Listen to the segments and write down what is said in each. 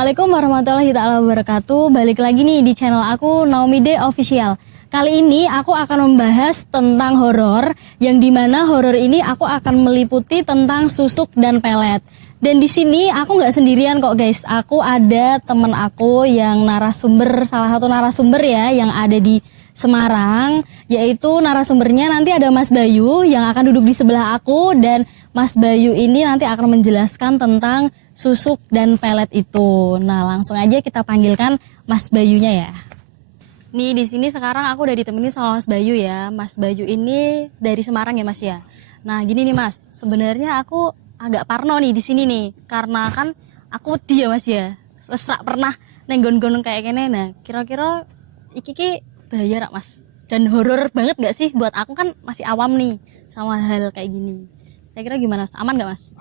Assalamualaikum warahmatullahi taala wabarakatuh. Balik lagi nih di channel aku Naomi De Official. Kali ini aku akan membahas tentang horor, yang dimana horor ini aku akan meliputi tentang susuk dan pelet. Dan di sini aku nggak sendirian kok guys. Aku ada temen aku yang narasumber, salah satu narasumber ya yang ada di Semarang, yaitu narasumbernya nanti ada Mas Bayu yang akan duduk di sebelah aku, dan Mas Bayu ini nanti akan menjelaskan tentang susuk dan pelet itu. Nah, langsung aja kita panggilkan Mas Bayunya ya. Nih di sini sekarang aku udah ditemani sama Mas Bayu ya. Mas Bayu ini dari Semarang ya Mas ya. Nah gini nih Mas, sebenarnya aku agak parno nih di sini nih, karena kan aku dia Mas ya. Sesak pernah nenggon-gonong kayak gini. Nah kira-kira iki bahaya rak Mas? Dan horor banget gak sih buat aku, kan masih awam nih sama hal kayak gini. Kira-kira gimana Mas? Aman gak Mas?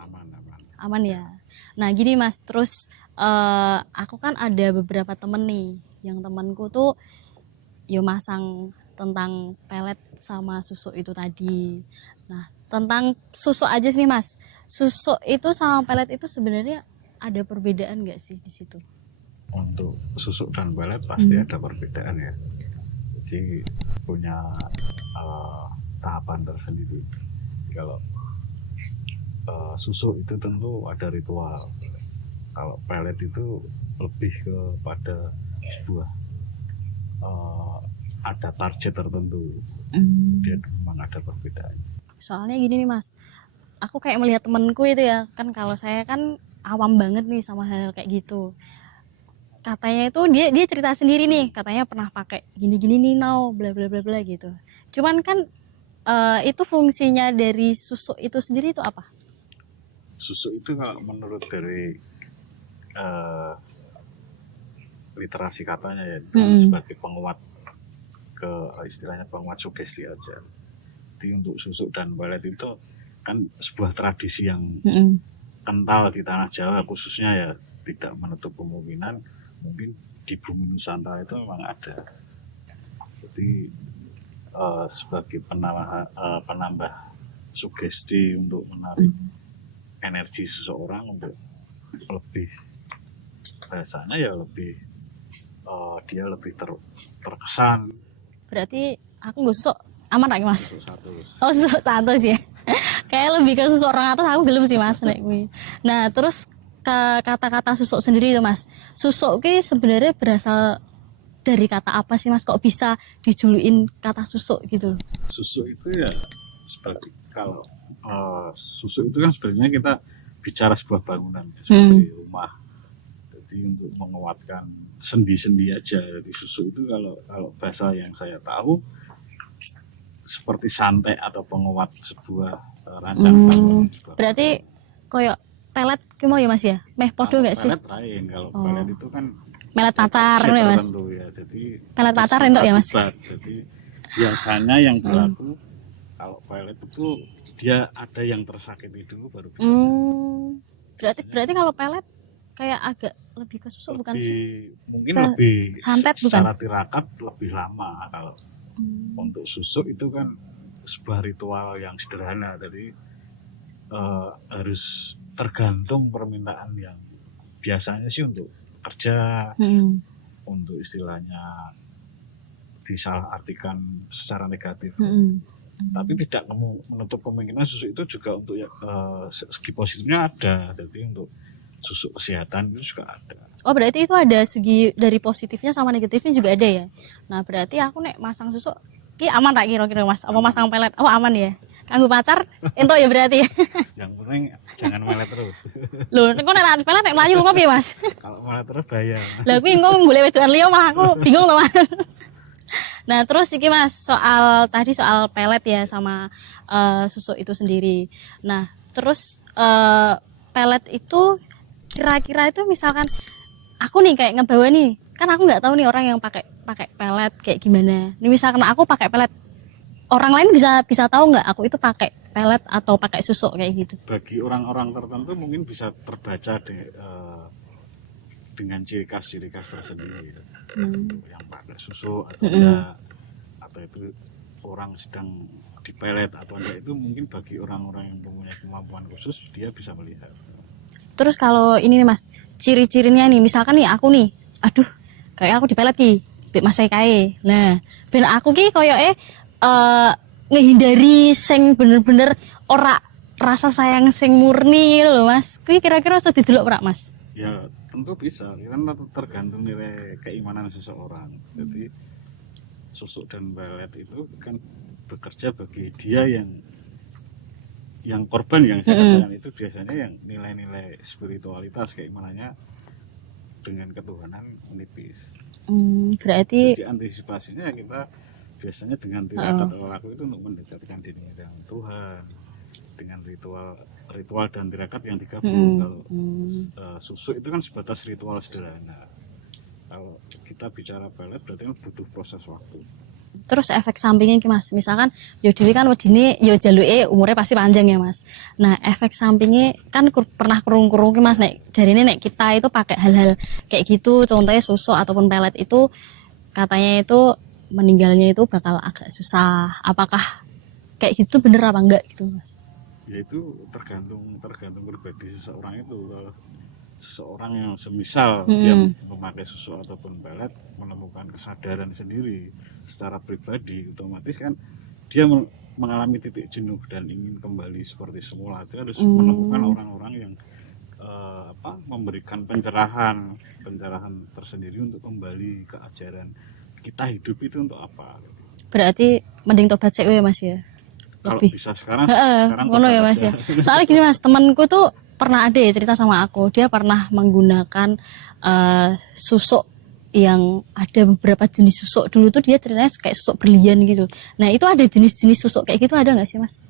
Aman ya. Nah gini Mas, terus aku kan ada beberapa temen nih, yang temanku tuh yo masang tentang pelet sama susuk itu tadi. Nah tentang susuk aja sih Mas, susuk itu sama pelet itu sebenarnya ada perbedaan nggak sih di situ? Untuk susuk dan pelet pasti ada perbedaan ya. Jadi punya tahapan tersendiri. Kalau susuk itu tentu ada ritual. Kalau pelet itu lebih kepada sebuah ada target tertentu. Dia memang ada perbedaan. Soalnya gini nih Mas, aku kayak melihat temenku itu ya, kan kalau saya kan awam banget nih sama hal kayak gitu. Katanya itu dia cerita sendiri nih, katanya pernah pakai gini-gini nih bla bla bla bla gitu. Cuman kan itu fungsinya dari susuk itu sendiri itu apa? Susuk itu kalau menurut dari literasi katanya ya, sebagai penguat istilahnya penguat sugesti aja. Jadi untuk susuk dan pelet itu kan sebuah tradisi yang kental di tanah Jawa khususnya ya, tidak menutup kemungkinan mungkin di bumi Nusantara itu memang ada. Jadi sebagai penambah sugesti untuk menarik energi seseorang untuk lebih, bahasanya ya lebih dia lebih terkesan. Berarti aku nggak susuk aman lagi Mas? Satu. Oh susuk satu sih. Kayak lebih ke susuk orang atas aku belum sih Mas. Nah terus kata-kata susuk sendiri itu Mas, susuk ki sebenarnya berasal dari kata apa sih Mas? Kok bisa dijulukin kata susuk gitu? Susuk itu ya seperti kalau susuk itu kan sebenarnya kita bicara sebuah bangunan seperti rumah. Jadi untuk menguatkan sendi-sendi aja. Jadi susuk itu kalau bahasa yang saya tahu seperti santai atau penguat sebuah rancangan bangunan. Berarti koyok pelet ki mau ya Mas ya? Meh podo nggak sih? Pelet lain, kalau pelet itu kan Pelet pacar ya Mas? Ya. Jadi pelet pacar entuk ya Mas? Jadi biasanya yang berlaku kalau pelet itu dia ada yang tersakiti dulu baru bisa. Berarti kalau pelet kayak agak lebih ke susuk bukan sih? Mungkin lebih santet secara bukan? tirakat lebih lama. Kalau untuk susuk itu kan sebuah ritual yang sederhana, jadi harus tergantung permintaan yang biasanya sih untuk kerja, untuk istilahnya disalahartikan secara negatif. Tapi tidak menutup kemungkinan susuk itu juga untuk segi positifnya ada. Jadi untuk susuk kesehatan itu juga ada. Oh berarti itu ada segi dari positifnya sama negatifnya juga ada ya. Nah berarti aku nek masang susuk ki aman tak kira-kira Mas? Apa masang pelet? Oh aman ya. Kanggo pacar entuk ya berarti. Yang penting jangan melet terus. Loh nek nek pelet nek mlayu lunga piye Mas? Kalau melet terus bahaya. Lah kuwi engko golek wedokan liya malah aku bingung to Mas. Nah terus iki Mas, soal pelet ya sama susuk itu sendiri. Nah terus pelet itu kira-kira itu misalkan aku nih kayak ngebawa nih, kan aku nggak tahu nih orang yang pakai pelet kayak gimana. Ini misalkan aku pakai pelet, orang lain bisa tahu nggak aku itu pakai pelet atau pakai susuk kayak gitu? Bagi orang-orang tertentu mungkin bisa terbaca dengan ciri khas tersendiri. Yang pakai susuk atau enggak, atau itu orang sedang dipelet atau enggak, itu mungkin bagi orang-orang yang mempunyai kemampuan khusus dia bisa melihat. Terus kalau ini nih Mas, ciri-cirinya nih, misalkan nih aku nih, aduh kayak aku dipelet ki mbek Mas kae. Nah, ben aku ki koyoke ngehindari sing bener-bener ora rasa sayang sing murni lho Mas. Kuwi kira-kira iso didelok ora Mas? Ya tentu bisa, kan tergantung nilai keimanan seseorang. Jadi susuk dan pelet itu kan bekerja bagi dia yang korban yang saya katakan itu biasanya yang nilai-nilai spiritualitas keimanannya dengan ketuhanan menipis. Berarti jadi antisipasinya kita biasanya dengan tirakat laku itu untuk mendekatkan diri dengan Tuhan dengan ritual dan tirakat yang digabung. Kalau susuk itu kan sebatas ritual sederhana. Kalau kita bicara pelet berarti kan butuh proses waktu. Terus efek sampingnya ki Mas, misalkan yo dhewe kan wedine yo jaluke umurnya pasti panjang ya Mas. Nah, efek sampingnya kan pernah kurung-kurung ki Mas, nek jarine nek kita itu pakai hal-hal kayak gitu, contohnya susuk ataupun pelet itu katanya itu meninggalnya itu bakal agak susah. Apakah kayak gitu bener apa enggak gitu Mas? Ya itu tergantung pribadi seseorang itu. Kalau seseorang yang semisal dia memakai susuk ataupun pelet menemukan kesadaran sendiri secara pribadi, otomatis kan dia mengalami titik jenuh dan ingin kembali seperti semula. Dia harus menemukan orang-orang yang memberikan pencerahan tersendiri untuk kembali ke ajaran kita hidup itu untuk apa. Berarti mending tobat sik we Mas ya. Kalau Lebih. bisa sekarang ngono ya Mas ya. Soalnya gini Mas, temanku tuh pernah ada ya cerita sama aku, dia pernah menggunakan susuk yang ada beberapa jenis susuk. Dulu tuh dia ceritanya kayak susuk berlian gitu. Nah itu ada jenis-jenis susuk kayak gitu ada nggak sih Mas?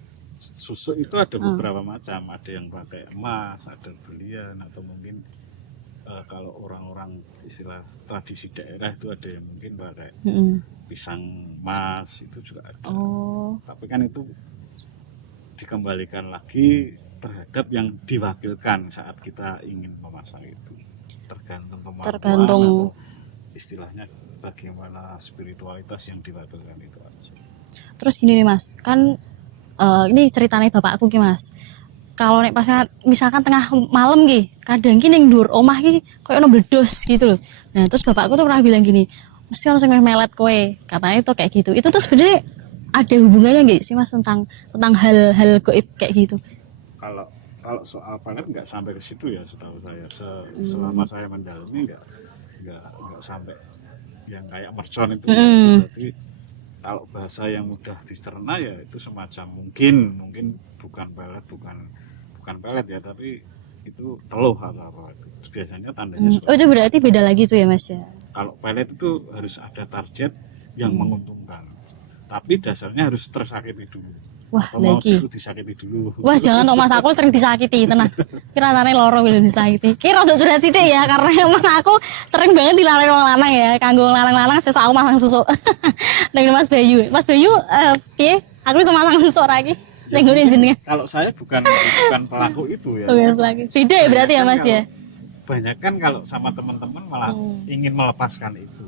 Susuk itu ada beberapa macam, ada yang pakai emas, ada berlian, atau mungkin kalau orang-orang istilah tradisi daerah itu ada yang mungkin pakai pisang emas, itu juga ada. Tapi kan itu dikembalikan lagi terhadap yang diwakilkan saat kita ingin memasang itu, tergantung kemampuan atau istilahnya bagaimana spiritualitas yang diwakilkan itu aja. Terus gini nih Mas, kan ini ceritanya bapakku ki Mas. Kalau nek pas misalkan tengah malam ki, kadang ki ning dhuwur omah ki koyo ono bledos gitu loh. Nah, terus bapakku tuh pernah bilang gini, mesti ono sing melet kowe. Katanya itu kayak gitu. Itu tuh sebenarnya ada hubungannya nggak sih Mas tentang hal-hal gaib kayak gitu? Kalau soal pelet nggak sampai ke situ ya, setahu saya. Selama saya mendalami nggak sampai yang kayak mercon itu. Berarti kalau bahasa yang mudah dicerna ya itu semacam mungkin bukan pelet ya, tapi itu teluh atau apa. Biasanya tandanya. Itu berarti beda lagi tuh ya Mas ya. Kalau pelet itu harus ada target yang menguntungkan, tapi dasarnya harus tersakiti dulu. Wah, lagi. Disakiti dulu. Wah, jangan dong Mas, aku sering disakiti tenang. Kira rasane loro bila disakiti. Kira untuk sudah sithik ya, karena emang aku sering banget dilarang wong lanang ya, kanggo wong lanang-lanang sesuk aku masang susuk. Ning Mas Bayu. Mas Bayu piye? Aku bisa masang susuk ora iki? Ning ngene jenenge. Kalau saya bukan pelaku itu ya. Bukan pelaku. Beda ya berarti ya Mas ya. Banyak kan kalau sama teman-teman malah ingin melepaskan itu.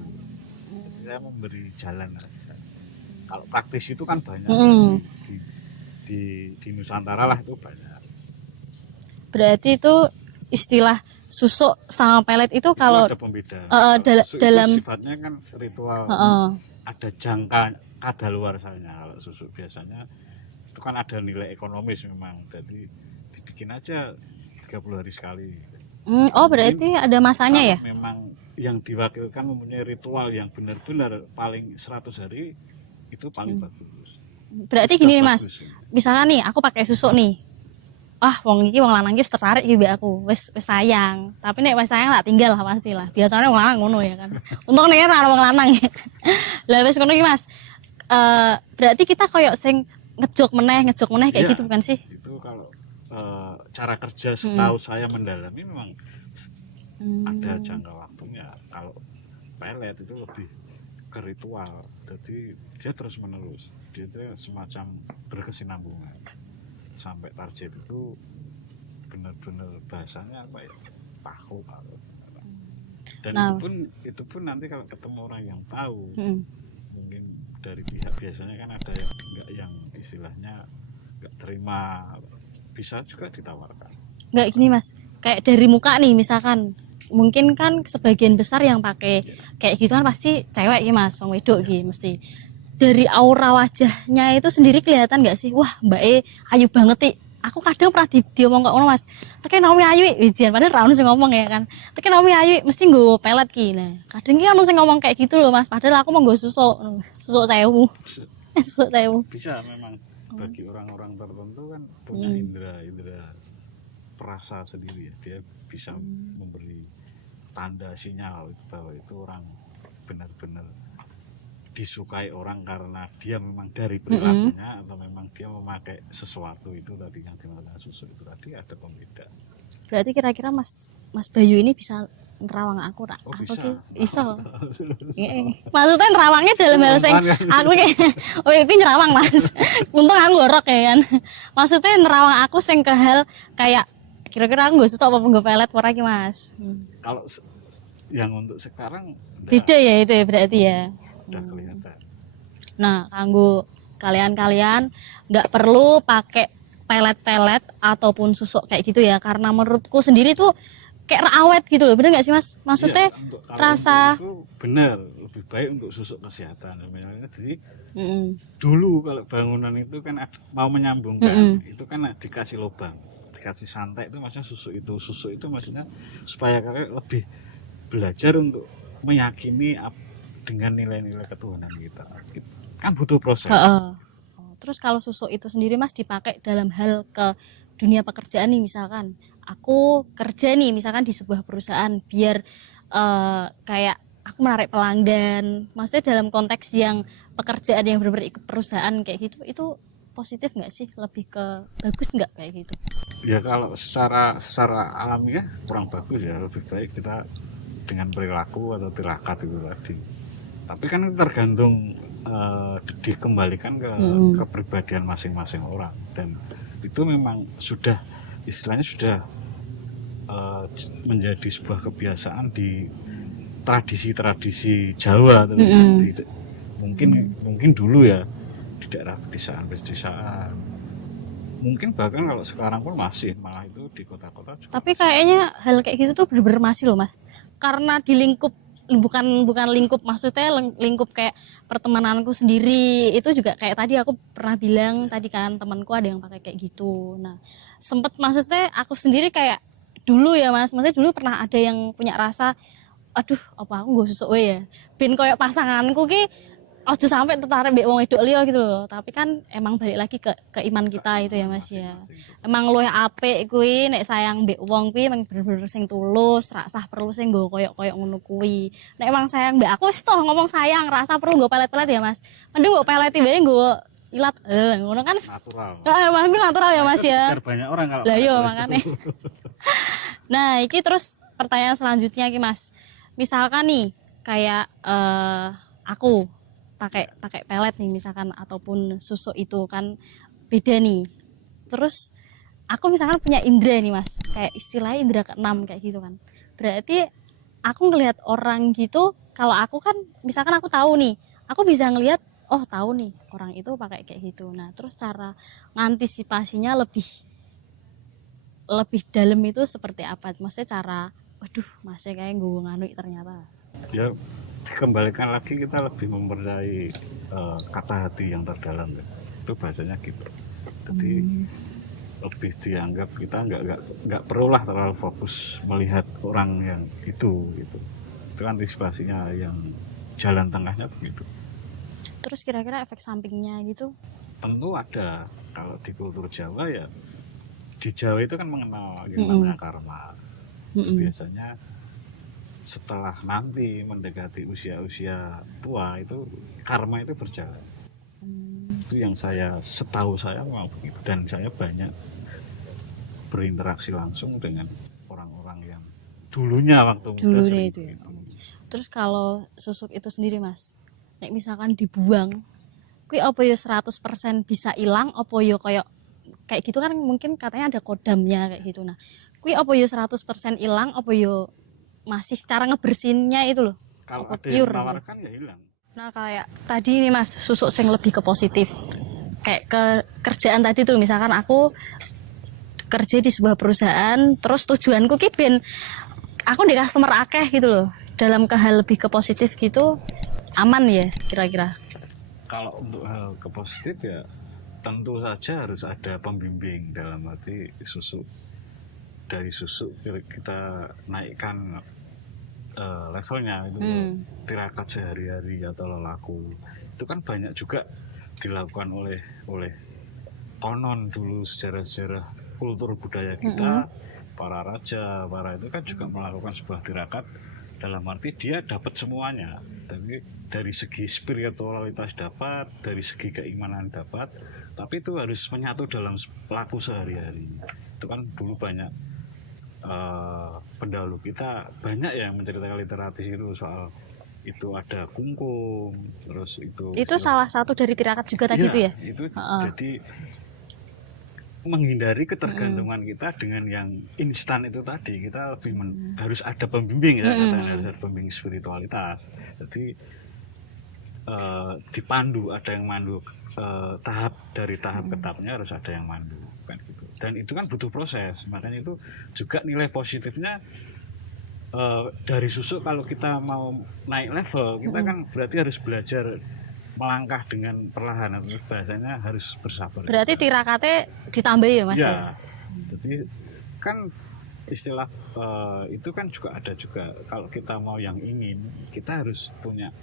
Saya memberi jalan aja. Kalau praktis itu kan banyak. Di Nusantara lah itu banyak. Berarti itu istilah susuk sama pelet itu kalau ada pembeda. Dalam sifatnya kan ritual. Ada jangka kadaluarsanya. Kalau susuk biasanya itu kan ada nilai ekonomis memang. Jadi dibikin aja 30 hari sekali. Berarti ada masanya ya? Memang yang diwakilkan mempunyai ritual yang benar-benar paling 100 hari itu paling bagus. Berarti gini nih Mas, misalkan nih aku pakai susuk nih, wong lanang iki tertarik iki mbek aku, wis sayang. Tapi nek wis sayang tak tinggal lah pastilah. Biasanya wong lanang ngono ya kan. Untung nek ana wong lanang. Lah wis ngono iki Mas. Berarti kita koyo sing ngejok meneh kayak gitu bukan sih? Itu kalau cara kerja setahu saya mendalami memang ada jangka waktunya. Kalau pelet itu lebih ke ritual, jadi dia terus menerus. Dia itu semacam berkesinambungan sampai target itu benar-benar bahasanya apa ya, tahu dan itu pun nanti kalau ketemu orang yang tahu mungkin dari pihak biasanya kan ada yang istilahnya nggak terima, bisa juga ditawarkan. Nggak gini Mas, kayak dari muka nih misalkan mungkin kan sebagian besar yang pakai kayak gitu kan pasti cewek ya Mas, wong wedok gitu mesti. Dari aura wajahnya itu sendiri kelihatan nggak sih, wah Mbak E ayu banget sih. Aku kadang pernah diomong kok ngono Mas. Teke Naomi ayu wijian padahal ra ono sing ngomong ya kan. Teke Naomi ayu mesti nggo pelet ki. Nah, kadang ki ono sing ngomong kayak gitu loh Mas. Padahal aku mau nggo susuk 1000. Susuk 1000. Bisa memang bagi orang-orang tertentu kan punya indera perasa sendiri ya. Dia bisa memberi tanda sinyal itu bahwa itu orang benar-benar disukai orang karena dia memang dari perilakunya atau memang dia memakai sesuatu itu tadi yang dimana susu itu tadi ada pembeda. Berarti kira-kira Mas Bayu ini bisa nerawang aku ra? Oh, aku bisa. ki iso. Maksudnya nerawangnya dalam hal sing aku ki oh iki nerawang Mas. Untung aku ngorok ya kan. Maksudnya nerawang aku sing ke hal kayak kira-kira aku nggak susah apa nggak pelet ora ki Mas. Kalau yang untuk sekarang Beda ya itu ya berarti ya. udah kelihatan. Nah, kanggo kalian-kalian nggak perlu pakai pelet-pelet ataupun susuk kayak gitu ya, karena menurutku sendiri tuh kayak awet gitu loh, bener nggak sih Mas? Maksudnya Iya, kalau rasa itu benar, lebih baik untuk susuk kesehatan. Jadi dulu kalau bangunan itu kan mau menyambungkan, itu kan dikasih lubang, dikasih santai itu maksudnya susuk itu maksudnya supaya kalian lebih belajar untuk meyakini dengan nilai-nilai ketuhanan kita. Kan butuh proses. Terus kalau susuk itu sendiri Mas dipakai dalam hal ke dunia pekerjaan nih, misalkan aku kerja nih misalkan di sebuah perusahaan biar kayak aku menarik pelanggan, maksudnya dalam konteks yang pekerjaan yang benar-benar ikut perusahaan kayak gitu, itu positif nggak sih, lebih ke bagus nggak kayak gitu? Ya kalau secara alamiah kurang bagus ya, lebih baik kita dengan perilaku atau tirakat itu tadi. Tapi kan itu tergantung dikembalikan ke kepribadian masing-masing orang, dan itu memang sudah istilahnya sudah menjadi sebuah kebiasaan di tradisi Jawa. Mungkin dulu ya di daerah pedesaan, mungkin bahkan kalau sekarang pun masih malah itu di kota-kota juga. Tapi kayaknya hal kayak gitu tuh bener-bener masih loh Mas, karena di lingkup bukan lingkup, maksudnya lingkup kayak pertemananku sendiri itu juga kayak tadi aku pernah bilang tadi kan, temanku ada yang pakai kayak gitu. Nah sempet, maksudnya aku sendiri kayak dulu ya Mas, maksudnya dulu pernah ada yang punya rasa aduh apa aku gak susuk ya ben koyok pasanganku ki ojo sampai tertarik mbek wong wedok liya gitu loh. Tapi kan emang balik lagi ke iman kita itu ya Mas ya. Emang luwih apik kuwi nek sayang mbek wong kuwi emang bener-bener sing tulus, ra sah perlu sing nggo koyok-koyok ngono kuwi. Nek emang sayang mbek aku wis toh ngomong sayang, rasa perlu nggo pelet-pelet ya Mas. Mending nggo peleti bae nggo ilat ngono kan Natural. Heeh, mungkin natural ya Mas ya. Biar banyak orang kalau Lah iya makane. Nah, iki terus pertanyaan selanjutnya ki Mas. Misalkan nih kayak aku pakai pelet nih misalkan ataupun susuk itu kan beda nih. Terus aku misalkan punya indera nih Mas, kayak istilahnya indera keenam kayak gitu kan. Berarti aku ngelihat orang gitu, kalau aku kan misalkan aku tahu nih, aku bisa ngelihat oh tahu nih orang itu pakai kayak gitu. Nah, terus cara ngantisipasinya lebih dalam itu seperti apa? Maksudnya cara waduh, masih kayak gue nganu ternyata. Ya kembalikan lagi, kita lebih mempercayai kata hati yang terdalam ya. Itu bahasanya gitu. Jadi lebih dianggap kita nggak perulah terlalu fokus melihat orang yang itu gitu. Itu antisipasinya yang jalan tengahnya begitu. Terus kira-kira efek sampingnya gitu? Tentu ada. Kalau di kultur Jawa ya, di Jawa itu kan mengenal yang namanya karma. Biasanya setelah nanti mendekati usia tua itu karma itu berjalan. Itu yang setahu saya memang begitu, dan saya banyak berinteraksi langsung dengan orang-orang yang dulunya waktu muda sering itu ya. begitu. Terus kalau susuk itu sendiri Mas, nek misalkan dibuang kuwi apa ya 100% bisa hilang, apa ya kayak gitu kan, mungkin katanya ada kodamnya kayak gitu. Nah kuwi apa ya 100% hilang, apa ya masih cara ngebersihinnya itu loh. Kalau apa ada yang pure menawarkan ya hilang. Nah kayak tadi nih Mas, susuk sing lebih ke positif. Kayak ke kerjaan tadi tuh, misalkan aku kerja di sebuah perusahaan, terus tujuanku ki ben aku di customer akeh gitu loh. Dalam ke hal lebih ke positif gitu aman ya kira-kira. Kalau untuk hal ke positif ya tentu saja harus ada pembimbing, dalam arti dari susu kita naikkan levelnya itu tirakat sehari-hari atau lelaku. Itu kan banyak juga dilakukan oleh konon dulu sejarah-sejarah kultur budaya kita, para raja, para itu kan juga melakukan sebuah tirakat, dalam arti dia dapat semuanya. Dari segi spiritualitas dapat, dari segi keimanan dapat, tapi itu harus menyatu dalam laku sehari-hari. Itu kan dulu banyak pendahulu kita banyak yang menceritakan literatis itu soal itu ada kungkung, terus itu salah satu dari tirakat juga tadi itu ya. Itu jadi menghindari ketergantungan kita dengan yang instan itu tadi. Kita lebih harus ada pembimbing ya, harus ada pembimbing spiritualitas. Jadi dipandu, ada yang mandu dari tahap ke tahapnya harus ada yang mandu kan gitu. Dan itu kan butuh proses, makanya itu juga nilai positifnya dari susu. Kalau kita mau naik level, kita kan berarti harus belajar melangkah dengan perlahan, atau bahasanya harus bersabar. Berarti tirakatnya ditambah ya Mas ya? Jadi kan istilah itu kan juga ada juga, kalau kita mau yang ingin, kita harus punya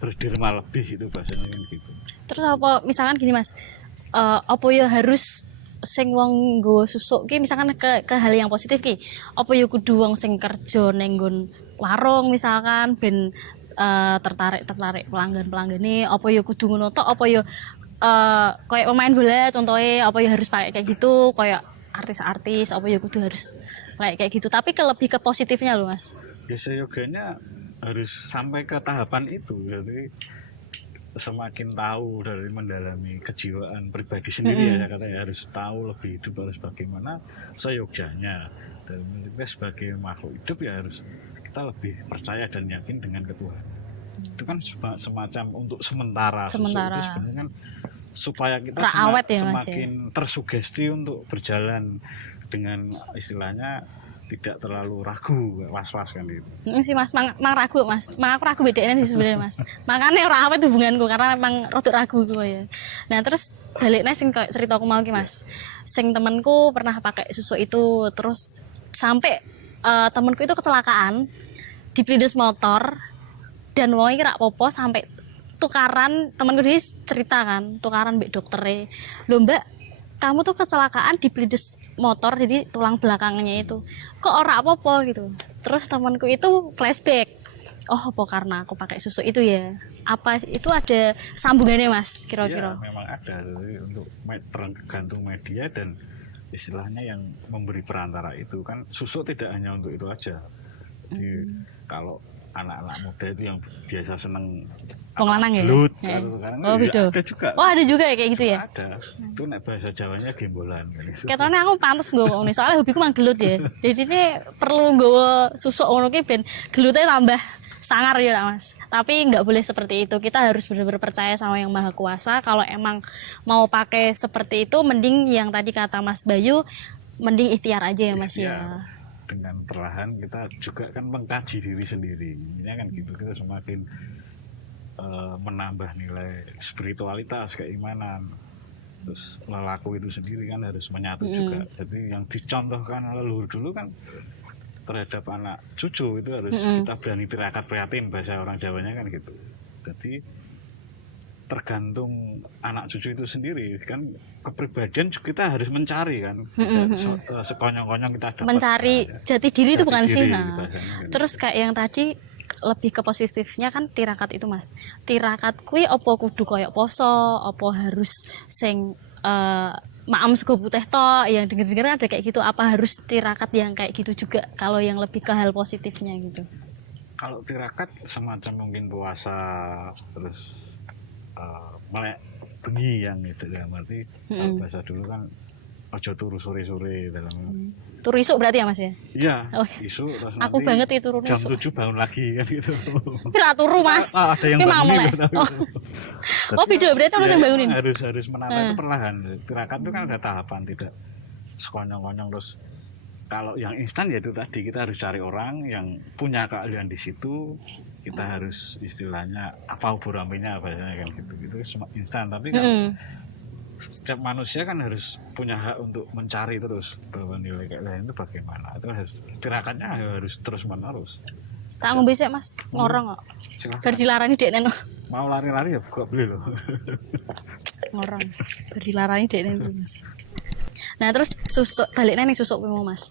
berderma lebih, itu bahasanya kan gitu. Terus apa misalkan gini Mas, apa ya harus sing wong nggo susuk ki misalkan ke hal yang positif ki, apa ya kudu wong sing kerja ning nggon warung misalkan ben tertarik pelanggan-pelanggane, apa ya kudu ngono tok, apa ya kayak pemain bola contohnya, apa ya harus pakai kayak gitu, kayak artis-artis, apa ya kudu harus kayak gitu, tapi lebih ke positifnya loh Mas. Biasa yoganya harus sampai ke tahapan itu, jadi semakin tahu dari mendalami kejiwaan pribadi sendiri ya katanya, harus tahu lebih hidup harus bagaimana seyogyanya, dan kita sebagai makhluk hidup ya harus kita lebih percaya dan yakin dengan Tuhan. Itu kan semacam untuk sementara. Itu sebenarnya kan supaya kita semakin tersugesti untuk berjalan dengan istilahnya tidak terlalu ragu, was-was kan itu. Sih Mas, mang ragu Mas. Mang aku ragu bedanya sih sebenarnya Mas. Makanya ora awet hubunganku karena emang rodok ragu gitu ya. Nah, terus baliknya sing cerita aku mau ki Mas. Sing temanku pernah pakai susu itu, terus sampai temanku itu kecelakaan di blindes motor dan wong iki rak popo sampai tukaran. Temanku dia cerita kan, tukaran mbek dokternya. Lho Mbak, kamu tuh kecelakaan di blindes motor, jadi tulang belakangnya itu kok ora apa-apa gitu. Terus temanku itu flashback, oh apa karena aku pakai susu itu ya, apa itu ada sambungannya Mas kira-kira? Ya, memang ada. Jadi untuk tergantung media dan istilahnya yang memberi perantara itu kan, susu tidak hanya untuk itu aja. Jadi kalau anak-anak muda itu yang biasa seneng wong lanang ya? Gelut, ya. Oh, ada juga. Oh, ada juga ya kayak gitu ya? Ada. Itu nek bahasa Jawanya gembolan. Katanya aku pantes nggowo ngene, soalnya hobiku mang gelut ya. Jadi ini perlu nggowo susuk ngono ki ben gelutnya tambah sangar ya Mas. Tapi nggak boleh seperti itu. Kita harus benar-benar percaya sama Yang Maha Kuasa. Kalau emang mau pakai seperti itu, mending yang tadi kata Mas Bayu, mending ikhtiar aja ya Mas ya. Dengan perlahan kita juga kan mengkaji diri sendiri. Ini kan gitu, kita semakin menambah nilai spiritualitas, keimanan. Terus lelaku itu sendiri kan harus menyatu juga. Jadi yang dicontohkan leluhur dulu kan terhadap anak cucu itu harus kita berani tirakat prihatin, bahasa orang Jawanya kan gitu. Jadi tergantung anak cucu itu sendiri kan, kepribadian kita harus mencari kan, sekonyong-konyong kita dapat mencari jati diri itu bukan sih. Nah, terus kayak yang tadi lebih ke positifnya kan tirakat itu Mas. Tirakat kuwi apa kudu koyo poso, apa harus sing maam sego putih tok, yang denger-denger ada kayak gitu, apa harus tirakat yang kayak gitu juga kalau yang lebih ke hal positifnya gitu? Kalau tirakat semacam mungkin puasa, terus melek bengi yang itu ya, berarti bahasa dulu kan ojo turu sore-sore dalam turu isuk berarti ya Mas ya? Iya, oh, isuk terus aku nanti banget itu turun jam isuk. 7 bangun lagi kan gitu. Tidak turu Mas. Ada yang bangunin. Oh beda, berarti harus yang bangunin. Harus menata itu perlahan. Tirakat itu kan ada tahapan, tidak sekonyong-konyong terus Kalau yang instan ya itu tadi, kita harus cari orang yang punya keahlian di situ, kita harus istilahnya apa uburamenya biasanya kan gitu, itu semua instan. Tapi kalau setiap manusia kan harus punya hak untuk mencari terus bahwa nilai keahlian itu bagaimana, itu harus gerakannya harus terus menerus. Tak ngombe sik Mas, ngorong kok. Silakan. Bar dilarani dek neno. Mau lari-lari ya buka beli loh. Ngorong. Bar dilarani dek neno Mas. Nah terus susuk balik ning susuk kuwi mau Mas.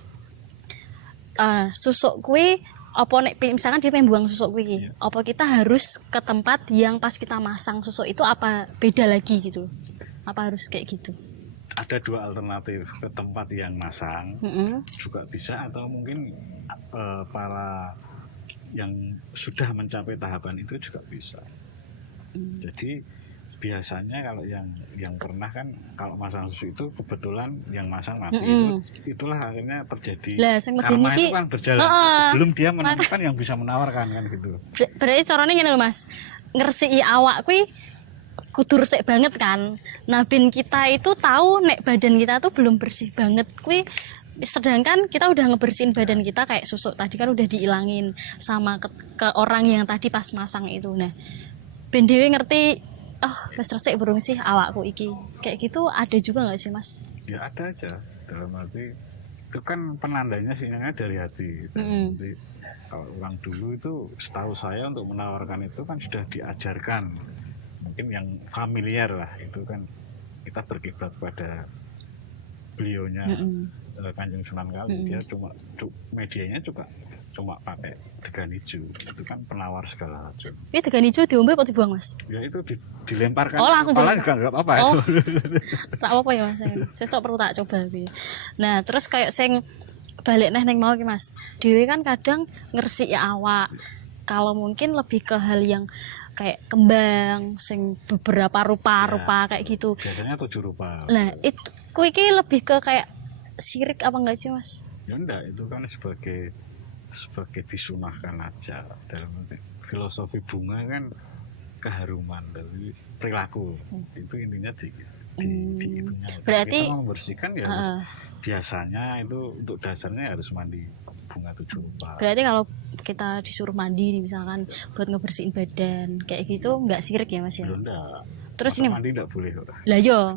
Susuk kuwi apa nek misalkan dia pengen buang susuk kuwi, apa kita harus ke tempat yang pas kita masang susuk itu apa beda lagi gitu? Apa harus kayak gitu? Ada dua alternatif, ke tempat yang masang juga bisa, atau mungkin para yang sudah mencapai tahapan itu juga bisa. Jadi biasanya kalau yang pernah kan kalau masang susu itu kebetulan yang masang mati, itulah akhirnya terjadi karma itu kan berjalan sebelum dia menemukan yang bisa menawarkan kan gitu. Berarti caranya ngene lho Mas, ngresiki awak kuwi kudu resik banget kan. Nah ben kita itu tahu nek badan kita tuh belum bersih banget kuwi, sedangkan kita udah ngebersihin badan kita kayak susuk tadi kan udah diilangin sama ke orang yang tadi pas masang itu. Nah ben dhewe ngerti wis resik burung sih awakku iki. Kayak gitu ada juga nggak sih Mas? Ya ada aja, dalam arti itu kan penandanya sinyalnya dari hati. Jadi kalau orang dulu itu setahu saya untuk menawarkan itu kan sudah diajarkan, mungkin yang familiar lah itu kan kita berkiblat pada beliaunya Kanjeng Sunan Kali. Dia cuma medianya juga cuma pakai degan hijau, itu kan penawar segala macam. Ini degan hijau diombe apa dibuang Mas? Ya itu dilemparkan. Oh langsung kepala juga nggak apa-apa itu. Tak apa ya Mas. Sesuk perlu tak coba iki. Nah terus kayak sing balik neng mau ki Mas. Dewe kan kadang ngresiki awak. Kalau mungkin lebih ke hal yang kayak kembang, sing beberapa rupa-rupa kayak gitu. Biasanya 7 rupa. Nah itu kuwi iki lebih ke kayak sirik apa enggak sih Mas? Ya enggak, itu kan sebagai disunahkan aja. Dalam filosofi bunga kan keharuman dari perilaku, itu intinya di itunya. Berarti kita membersihkan ya biasanya itu untuk dasarnya harus mandi bunga 7 rupa. Berarti kalau kita disuruh mandi nih, misalkan buat ngebersihin badan kayak gitu nggak sirik ya Mas ya? Enggak. Terus masa ini mandi enggak boleh kok. lah yo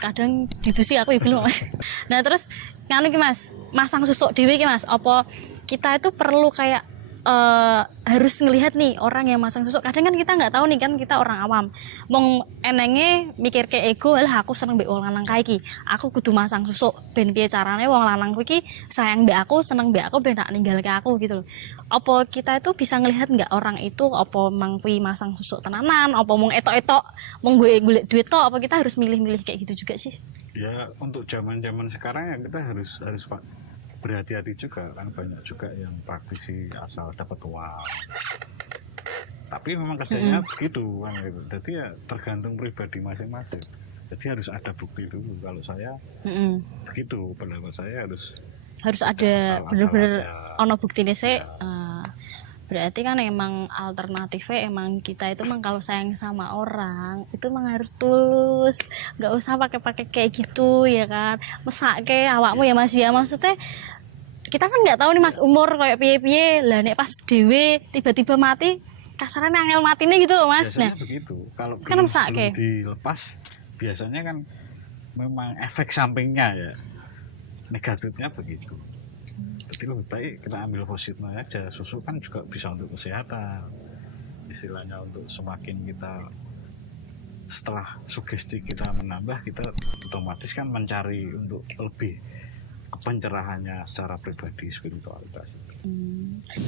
kadang didusi aku ya belum Mas. Nah terus nganu ki Mas, masang susuk dhewe ki Mas, apa kita itu perlu kayak harus ngelihat nih orang yang masang susuk. Kadang kan kita nggak tahu nih kan, kita orang awam mong enenge mikir kayak ego, lah aku seneng mbek wong lanang kae iki, aku kudu masang susuk ben piye carane wong lanang kuwi iki sayang mbek aku, seneng mbek aku, ben tak ninggalke aku gitu loh. Apa kita itu bisa ngelihat nggak orang itu apa mang kuwi masang susuk tenanan, apa mong etok-etok mong golek duit tok, apa kita harus milih-milih kayak gitu juga sih? Ya untuk zaman-zaman sekarang ya kita harus berhati-hati juga kan, banyak juga yang praktisi asal dapat uang. Tapi memang kerjanya begitu kan gitu. Jadi ya tergantung pribadi masing-masing. Jadi harus ada bukti dulu. Kalau saya begitu, pendapat saya harus ada bener-bener ono buktine sih. Berarti kan emang alternatifnya emang kita itu emang kalau sayang sama orang itu emang harus tulus, nggak usah pakai kayak gitu ya kan, mesake awakmu ya Mas ya, maksudnya kita kan nggak tahu nih Mas umur kayak piye-piye lah, nek pas dewe tiba-tiba mati kasarannya angel matinya gitu loh Mas. Biasanya nah begitu. Kalau kan belum dilepas biasanya kan memang efek sampingnya ya negatifnya begitu. Jadi lebih baik kita ambil positifnya aja. Susu kan juga bisa untuk kesehatan, istilahnya untuk semakin kita setelah sugesti kita menambah, kita otomatis kan mencari untuk lebih pencerahannya secara pribadi, spiritualitas.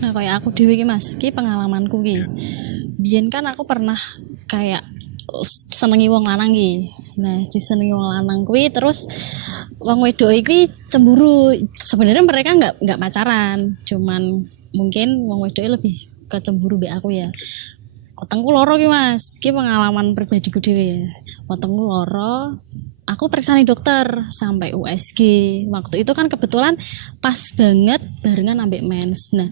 Nah kayak aku dewe ki Mas, ki pengalamanku ki. Biyen kan aku pernah kayak senengi wong lanang ki. Nah, disenengi wong lanang kuwi terus wong wedok iki cemburu. Sebenarnya mereka enggak pacaran, cuman mungkin wong wedok lebih ke cemburu mbek aku ya. Wetengku loro ki Mas, ki pengalaman pribadiku dhewe. Wetengku loro, aku periksani dokter sampai USG. Waktu itu kan kebetulan pas banget barengan ambek mens. Nah,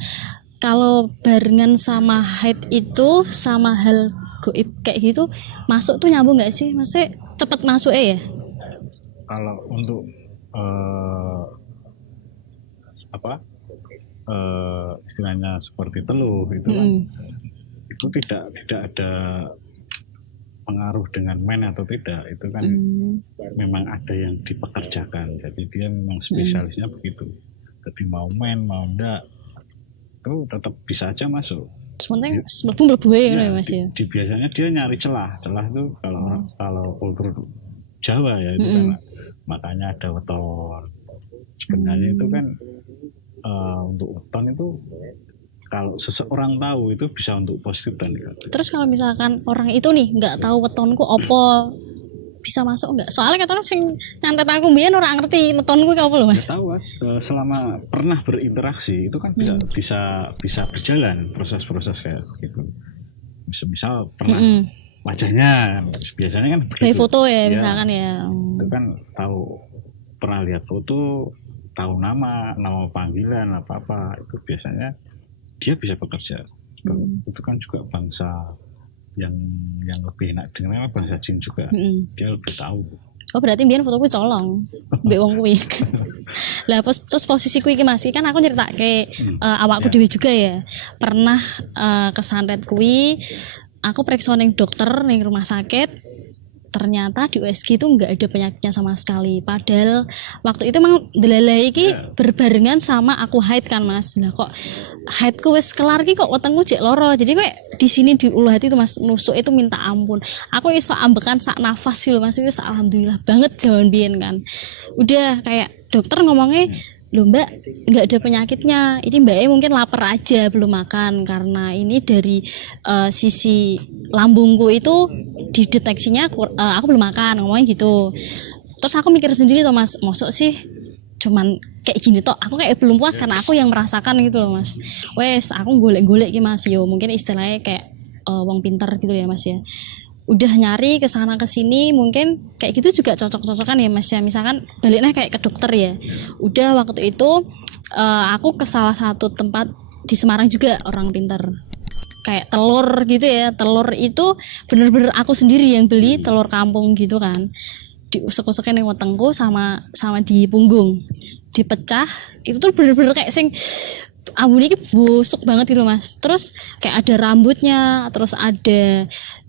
kalau barengan sama haid itu sama hal goib kayak gitu masuk tuh nyambung nggak sih? Maksudnya cepet masuk ya? Kalau untuk istilahnya seperti teluh itu kan itu tidak ada pengaruh dengan men atau tidak, itu kan memang ada yang dipekerjakan, jadi dia memang spesialisnya begitu. Jadi mau men mau enggak itu tetap bisa aja masuk. Sementing mlebu ya Mas ya. Biasanya dia nyari celah itu kalau kultur Jawa ya itu kan makanya ada weton. Sebenarnya itu kan untuk weton itu kalau seseorang tahu itu bisa untuk positif dan negatif. Terus kalau misalkan orang itu nih nggak tahu wetonku opo, bisa masuk nggak? Soalnya katanya sing nyantet aku mbiyen ora ngerti wetonku ki opo lho Mas. Ya tahu selama pernah berinteraksi itu kan bisa berjalan proses-proses kayak gitu. Misal pernah wajahnya biasanya kan kayak foto ya misalkan ya. Itu kan tahu, pernah lihat foto, tahu nama panggilan apa itu biasanya dia bisa bekerja. Itu kan juga bangsa yang lebih enak dengan bangsa jin juga. Dia lebih tahu. Oh berarti biyen fotoku colong mbek wong kuwi. Lah terus posisiku iki Mas, kan aku nyeritake awakku dhewe juga ya. Pernah kesantet kuwi aku periksa ning dokter ning rumah sakit. Ternyata di USG itu nggak ada penyakitnya sama sekali. Padahal waktu itu emang delalai iki berbarengan sama aku haid kan Mas. Nah kok haidku wis kelar ki kok wetengku jek loro. Jadi kowe di sini di ulu hati itu Mas nusuk itu minta ampun. Aku iso ambekan sak nafas sih Mas, itu alhamdulillah banget jaman biyen kan. Udah kayak dokter ngomongnya, "Loh Mbak, nggak ada penyakitnya. Ini Mbaknya mungkin lapar aja belum makan karena ini dari sisi lambungku itu dideteksinya aku belum makan," ngomongnya gitu. Terus aku mikir sendiri tuh Mas, mosok sih cuman kayak gini toh, aku kayak belum puas karena aku yang merasakan gitu loh Mas. Wes aku golek-golek ki Mas, yo mungkin istilahnya kayak wong pinter gitu ya Mas ya. Udah nyari ke sana ke sini, mungkin kayak gitu juga cocok-cocokan ya Mas ya. Misalkan baliknya kayak ke dokter ya. Udah waktu itu aku ke salah satu tempat di Semarang juga orang pinter. Kayak telur gitu ya. Telur itu bener-bener aku sendiri yang beli, telur kampung gitu kan. Diusek-usekin yang wetengku sama di punggung. Dipecah, itu tuh bener-bener kayak sing ambune iki busuk banget gitu Mas. Terus kayak ada rambutnya, terus ada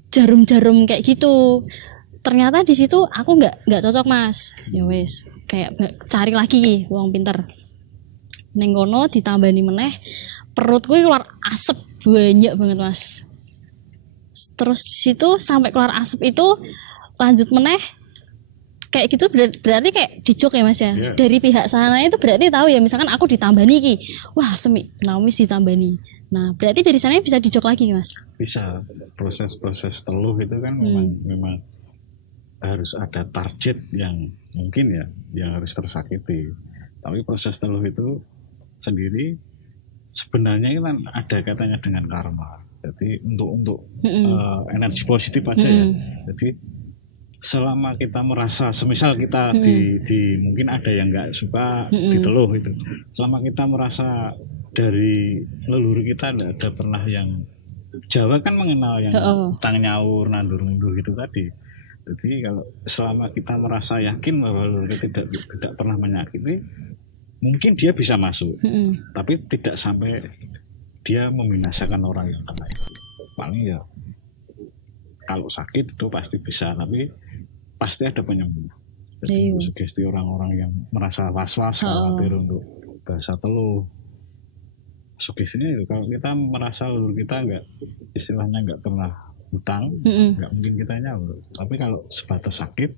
jarum-jarum kayak gitu. Ternyata di situ aku nggak cocok Mas. Ya wes, kayak cari lagi wong pinter. Ning kono ditambani meneh, perutku keluar asap banyak banget Mas. Terus di situ sampai keluar asap itu lanjut meneh kayak gitu berarti kayak dijok ya Mas ya. Dari pihak sana itu berarti tahu ya, misalkan aku ditambani ki, wah semi Naomi ditambani. Nah, berarti dari sana bisa dijok lagi Mas? Bisa. Proses-proses teluh itu kan memang harus ada target yang mungkin ya, yang harus tersakiti. Tapi proses teluh itu sendiri sebenarnya kan ada katanya dengan karma. Jadi untuk energi positif aja ya. Jadi selama kita merasa, semisal kita di mungkin ada yang nggak suka diteluh itu, selama kita merasa dari leluhur kita tidak ada pernah yang Jawa kan mengenal yang tang nyaur, nandur mundur gitu tadi. Jadi kalau selama kita merasa yakin bahwa leluhur kita tidak pernah menyakiti, mungkin dia bisa masuk, tapi tidak sampai dia membinasakan orang yang kena itu. Paling ya kalau sakit itu pasti bisa, tapi pasti ada penyembuh. Jadi sugesti orang-orang yang merasa was-was khawatir untuk bahasa teluh, sugestinya itu kalau kita merasa leluhur kita istilahnya nggak pernah hutang, nggak mungkin kita nyaur. Tapi kalau sebatas sakit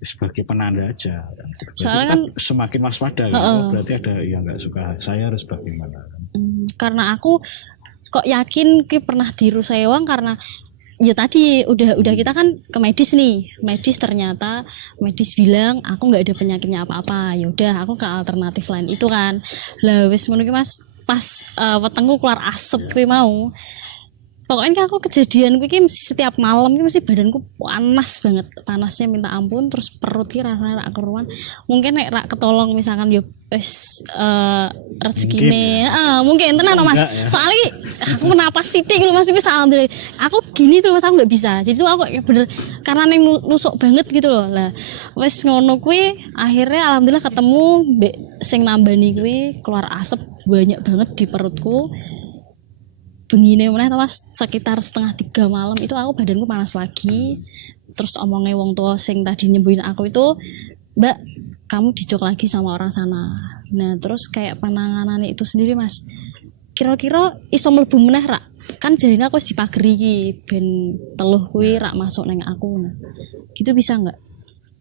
sebagai penanda aja. Soalnya kan semakin waspada kan? Berarti ada yang nggak suka, saya harus bagaimana? Karena aku kok yakin pernah dirusaiwang karena ya tadi udah kita kan ke medis nih, ternyata medis bilang aku nggak ada penyakitnya apa-apa. Ya udah aku ke alternatif lain itu kan. Lah wis ngono ki Mas, pas wetengku keluar asap kuwi mau. pokoknya aku kejadian iki setiap malam iki mesti badanku panas banget, panasnya minta ampun, terus perut ki rasanya rak keruan. Mungkin nek rak ketolong misalkan yo wis rezekine. Mungkin tenan Mas. Ya. Soalnya aku menapas sithik lho Mas, wis alhamdulillah. Aku gini tuh Mas, aku enggak bisa. Jadi tuh aku bener karena ning nusuk banget gitu loh. Lah wis ngono kuwi akhirnya alhamdulillah ketemu mbek sing nambani kuwi keluar asap banyak banget di perutku. Bengine meneh Mas sekitar 2:30 malam itu aku badanku panas lagi. Terus omongnya wong tua sing tadi nyembuhin aku itu, Mbak kamu dicok lagi sama orang sana. Nah terus kayak penanganannya itu sendiri Mas, kira-kira iso mlebu meneh rak? Kan jarine aku wis dipageri iki ben teluh kuwi rak masuk neng aku. Nah gitu bisa nggak?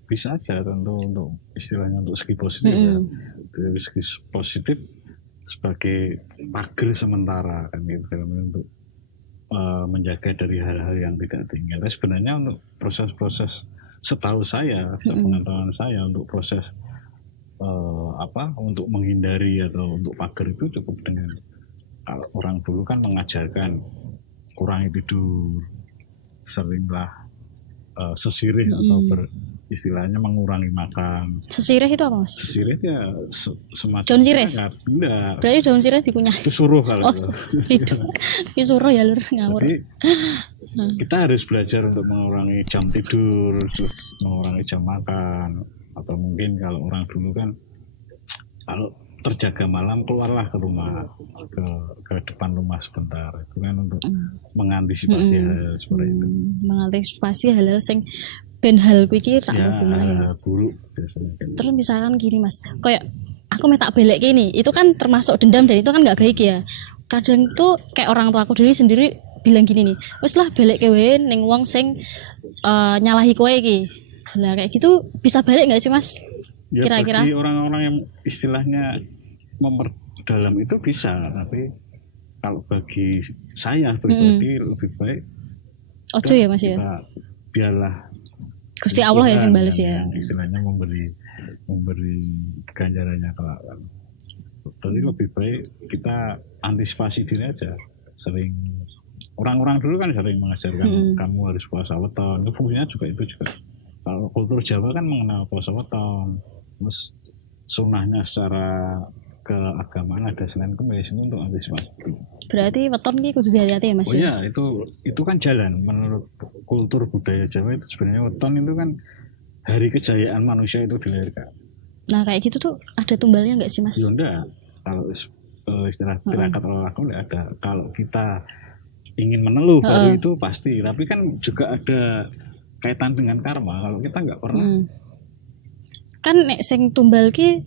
Bisa aja tentu untuk istilahnya untuk segi positif ya. Dari segi positif sebagai pagar sementara kan gitu untuk menjaga dari hal-hal yang tidak diinginkan. Tapi sebenarnya untuk proses-proses setahu saya, pengetahuan saya untuk proses untuk menghindari atau untuk pagar itu cukup dengan orang dulu kan mengajarkan kurangi tidur, seringlah sesirih atau istilahnya mengurangi makan. Sesirih itu apa Mas? Sesirih ya semacam daun sirih? Enggak. Berarti daun sirih dikunyah? Itu suruh kalau itu suruh ya lur ngawur. Jadi kita harus belajar untuk mengurangi jam tidur, terus mengurangi jam makan, atau mungkin kalau orang dulu kan kalau terjaga malam keluarlah ke rumah, ke depan rumah sebentar, itu kan untuk mengantisipasi hal seperti itu. Mengantisipasi hal-hal sing ben hal kuwi iki tak gimana ya Mas. Buruk biasanya. Terus misalkan gini Mas, kayak aku minta balik gini, itu kan termasuk dendam dan itu kan nggak baik ya. Kadang tuh kayak orang tua aku dulu sendiri bilang gini nih, wis lah balik kowe ning wong sing nyalahi kowe iki. Lah kayak gitu bisa balik nggak sih Mas? Ya, Kira-kira bagi orang-orang yang istilahnya memperdalam itu bisa, tapi kalau bagi saya pribadi lebih baik ojo ya Mas ya. Biarlah Gusti Allah ya sing bales ya. Yang istilahnya memberi ganjarannya kelak. Jadi lebih baik kita antisipasi diri aja. Sering orang-orang dulu kan sering mengajarkan kamu harus puasa weton. Itu fungsinya juga itu juga. Kalau kultur Jawa kan mengenal puasa weton. Terus sunahnya secara keagamaan ada Senin Kemis itu untuk antisipasi. Berarti weton ki kudu hati-hati ya Mas. Oh iya, itu kan jalan menurut kultur budaya Jawa itu sebenarnya weton itu kan hari kejayaan manusia itu dilahirkan. Nah kayak gitu tuh ada tumbalnya nggak sih Mas? Ya enggak. Kalau istilah tirakat olahraga enggak ada. Kalau kita ingin meneluh baru itu pasti. Tapi kan juga ada kaitan dengan karma. Kalau kita nggak pernah. Kan nek sing tumbal ki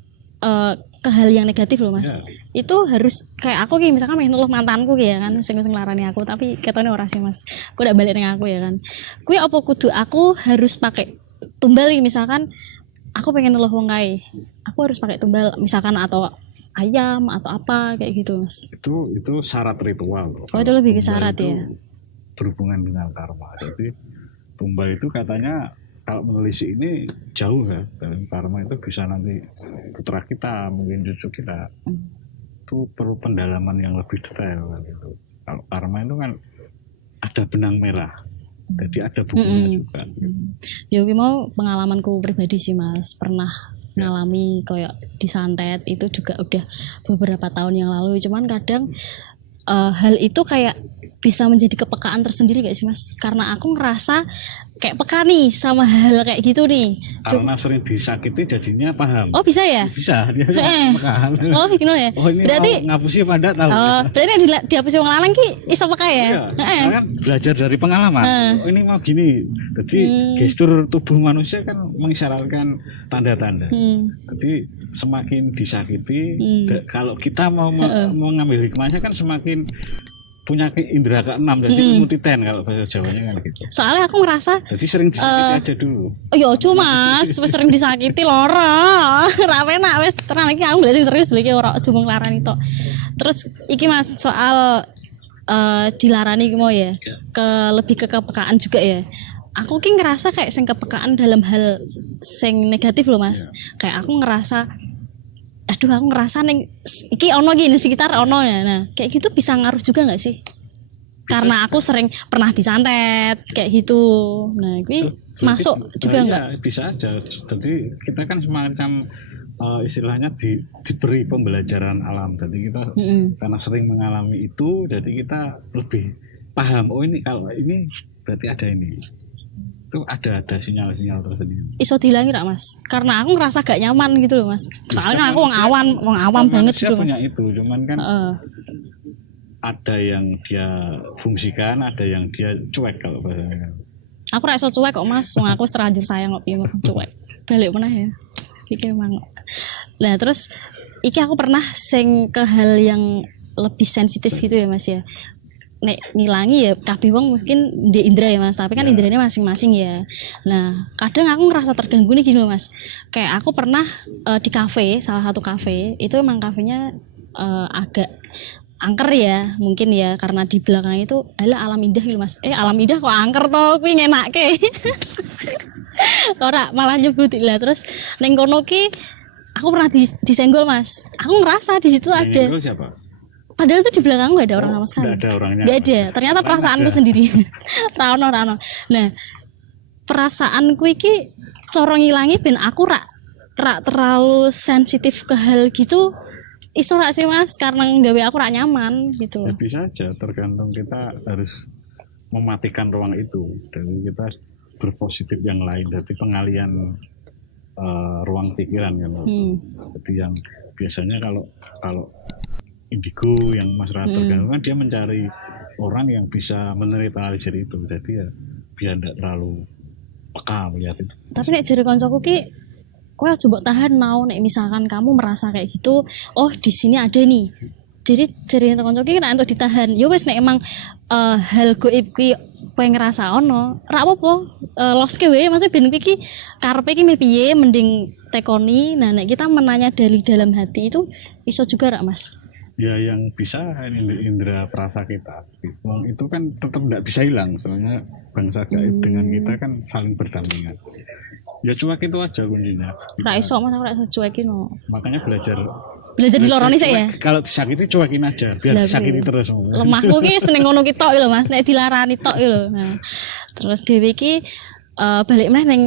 ke hal yang negatif loh Mas. Ya. Itu harus kayak aku ki misalkan pengen nuluh mantanku ki ya kan sing larani aku tapi ketone ora sih Mas. Aku udah balik dengan aku ya kan. Kuwi apa kudu aku harus pakai tumbal ki misalkan aku pengen nuluh wong kae. Aku harus pakai tumbal misalkan atau ayam atau apa kayak gitu Mas. Itu syarat ritual. Oh itu lebih ke syarat ya. Berhubungan dengan karma. Jadi tumbal itu katanya kalau menelisik ini jauh ya dan karma itu bisa nanti putra kita mungkin cucu kita itu perlu pendalaman yang lebih detail gitu. Kalau karma itu kan ada benang merah jadi ada bukunya juga gitu. Ya mau pengalamanku pribadi sih Mas pernah ngalami kayak disantet itu juga udah beberapa tahun yang lalu cuman kadang hal itu kayak bisa menjadi kepekaan tersendiri gak sih Mas? Karena aku ngerasa kayak peka nih sama hal kayak gitu nih. Karena sering disakiti jadinya paham. Oh bisa ya? Bisa, dia paham. Oh gitu ya? Oh ini berarti ngapusi pada tahu. Oh berarti dihapusi wong lanang ki iso peka ya? Iya, kan belajar dari pengalaman. Oh ini mau gini. Jadi gestur tubuh manusia kan mengisyaratkan tanda-tanda. Jadi semakin disakiti, kalau kita mau mengambil hikmahnya kan semakin punya indera keenam jadi ilmu titen kalau bahasa Jawanya kan gitu. Soalnya aku ngerasa jadi sering disakiti aja dulu. Oh ya cuma wis sering disakiti lara. Ra enak wis tenan iki aku sing serius iki ora cuma nglarani tok. Terus iki Mas soal dilarani iki mau ya. Lebih ke kepekaan juga ya. Aku ki ngerasa kayak sing kepekaan dalam hal sing negatif loh Mas. Kayak aku ngerasa aduh aku ngerasa neng iki ono gini sekitar ono ya. Nah kayak gitu bisa ngaruh juga nggak sih? karena aku sering pernah disantet kayak gitu. Nah, ini masuk juga enggak? Ya, bisa aja. Jadi kita kan semacam istilahnya diberi pembelajaran alam. Jadi kita karena sering mengalami itu, jadi kita lebih paham. Oh ini kalau ini berarti ada ini. Itu ada sinyal-sinyal tersendiri. Iso dilangi gak Mas? Karena aku ngerasa gak nyaman gitu loh Mas. Soalnya aku wong awam banget gitu Mas. Punya itu, cuman kan ada yang dia fungsikan, ada yang dia cuek kalau bahasanya. Aku ra iso cuek kok Mas. Wong aku terlanjur sayang kok piye cuek. Balik meneh ya. Iki emang. Nah, terus iki aku pernah sing ke hal yang lebih sensitif gitu ya Mas ya. Nek ngilangi ya kabeh wong mungkin di indra ya Mas, tapi kan indranya masing-masing ya. Nah, kadang aku ngerasa terganggu nih gini loh Mas. Kayak aku pernah di kafe, salah satu kafe, itu emang kafenya agak angker ya, mungkin ya karena di belakang itu alam indah gitu Mas. Alam indah kok angker toh, kuwi ngenake. Ora malah nyebut lah terus ning kono ki aku pernah disenggol Mas. Aku ngerasa di situ ada. Senggol siapa? Padahal tuh di belakang gak ada orang sama sekali. Gak ada orangnya. Gak ada. Ternyata perasaanku sendiri. Rano. Nah, perasaanku iki cara ngilangi ben aku rak terlalu sensitif ke hal gitu. Iso rak sih Mas karena nggawe aku rak nyaman gitu. Ya, bisa aja tergantung kita harus mematikan ruang itu. Jadi kita berpositif yang lain. Jadi pengalian ruang pikiran kan. Jadi yang biasanya kalau indigo yang masyarakat terganggu kan dia mencari orang yang bisa menetralisir itu, jadi ya biar tidak terlalu peka melihat itu. Tapi nek jare kancaku ki kowe aja mbok tahan mau nek misalkan kamu merasa kayak gitu, oh di sini ada nih. Jadi jare kancaku ki nek entuk ditahan, ya wis nek emang hal gaib ki kowe ngerasa ono, ra apa-apa. Loske wae maksudnya ben iki karepe iki piye mending tekoni. Nah nek kita menanya dari dalam hati itu iso juga rak Mas. Ya yang bisa indera perasa kita, itu kan tetap tidak bisa hilang, soalnya bangsa gaib dengan kita kan saling berdampingan. Ya cuek itu aja kuncinya. Ra iso Mas, ora iso cuekin no. Makanya belajar diloroni sik ya. Kalau disakiti cuekin aja, biar disakiti terus. Lemahku ki seneng ngono ki tok lho Mas, nek dilarani tok lho. Nah, terus dhewe ki balik meneh ning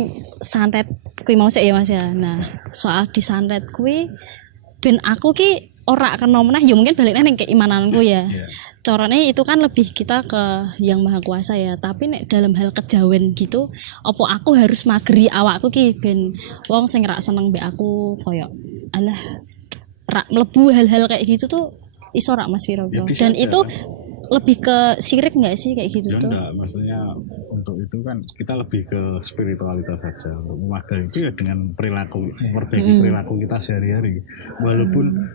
santet kuwi mau sik ya Mas ya. Nah, soal disantet kuwi ben aku ki ora kena meneh ya mungkin balik ning keimananku ya. Carane itu kan lebih kita ke yang maha kuasa ya, tapi nek dalam hal kejawen gitu opo aku harus mageri awakku ki ben wong sing rak seneng mbek aku koyo alah rak mlebu hal-hal kayak gitu tuh iso rak Mas kira-kira. Dan itu lebih ke sirik enggak sih kayak gitu ya, tuh? Enggak, maksudnya untuk itu kan kita lebih ke spiritualitas saja. Magari itu ya dengan perilaku, memperbaiki perilaku kita sehari-hari. Walaupun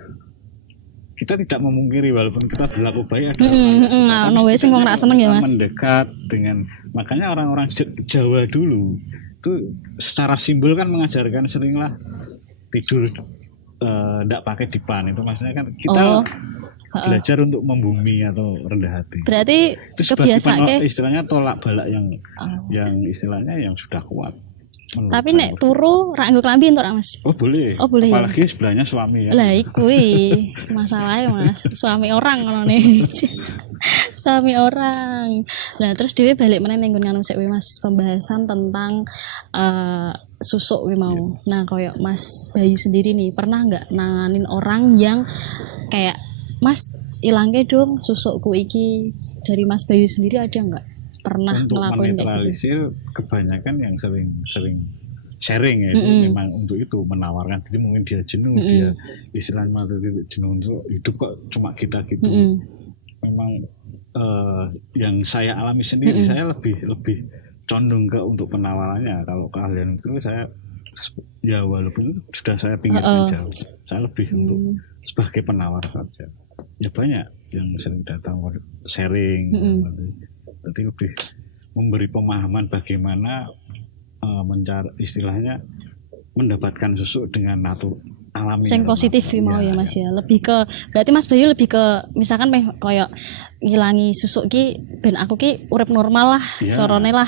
kita tidak memungkiri walaupun kita berlaku baik ada sing wong ra seneng ya Mas. Mendekat dengan makanya orang-orang Jawa dulu itu secara simbol kan mengajarkan seringlah tidur tidak pakai dipan, itu maksudnya kan kita belajar untuk membumi atau rendah hati. Berarti kebiasaan istilahnya tolak balak yang istilahnya yang sudah kuat. Tapi nek turu rak nggo klambi entuk ra Mas? Oh boleh. Apalagi ya? Sebelahnya suami ya. Lah iku masalahnya Mas, suami orang ngono nih. Suami orang. Nah, terus dhewe balik meneh ning nggon sik Mas, pembahasan tentang susuk kuwi mau. Nah, koyo Mas Bayu sendiri nih, pernah enggak nanganin orang yang kayak Mas ilangke dong susukku iki? Dari Mas Bayu sendiri ada enggak? Pernah untuk ngelakuin menetralisir gitu? Kebanyakan yang sering sharing ya, itu memang untuk itu menawarkan. Jadi mungkin dia jenuh, dia istilahnya mati titik jenuh untuk hidup kok cuma kita gitu. Memang yang saya alami sendiri, saya lebih condong ke untuk penawarannya. Kalau keahlian itu saya ya walaupun sudah saya pinggirkan jauh, saya lebih untuk sebagai penawar saja. Ya banyak yang sering datang sharing. Jadi lebih memberi pemahaman bagaimana mencari istilahnya mendapatkan susu dengan alami. Yang positif mau ya Mas ya. Lebih ke berarti Mas Bayu lebih ke misalkan kayak ngilangi susuk ki ben aku ki urip normal lah, Iya. corone lah.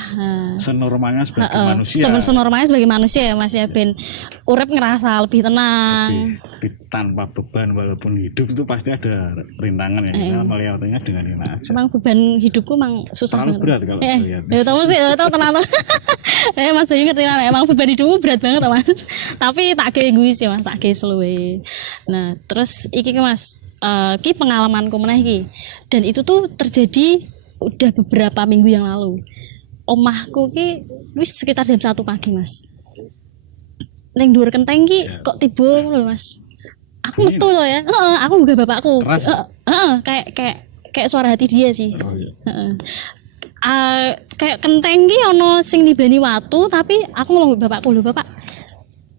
Senormalnya sebagai manusia. Senormalnya sebagai manusia ya Mas ya, ben urip ngerasa lebih tenang. Tapi tanpa beban, walaupun hidup itu pasti ada rintangan ya. Kita melewatinya dengan ini aja. Emang beban hidupku emang susah Terlalu banget. berat kalau dilihat. Ya tahu sih, tahu tenang. Mas Bayu ngerti lah, emang beban hidupku berat banget Mas. Tapi tak kayak gue sih Mas, tak kayak slow. Nah, terus iki Mas, ki pengalamanku meneh ki. Dan itu tuh terjadi udah beberapa minggu yang lalu. Omahku ki wis sekitar jam 1 pagi Mas. Neng dhuwur kenteng ki kok tiba ngono Mas. Aku metu loh ya. Aku juga bapakku. Kayak suara hati dia sih. Oh, iya. Kayak kenteng ki ono sing nibani watu, tapi aku ngomong bapakku lho, Bapak.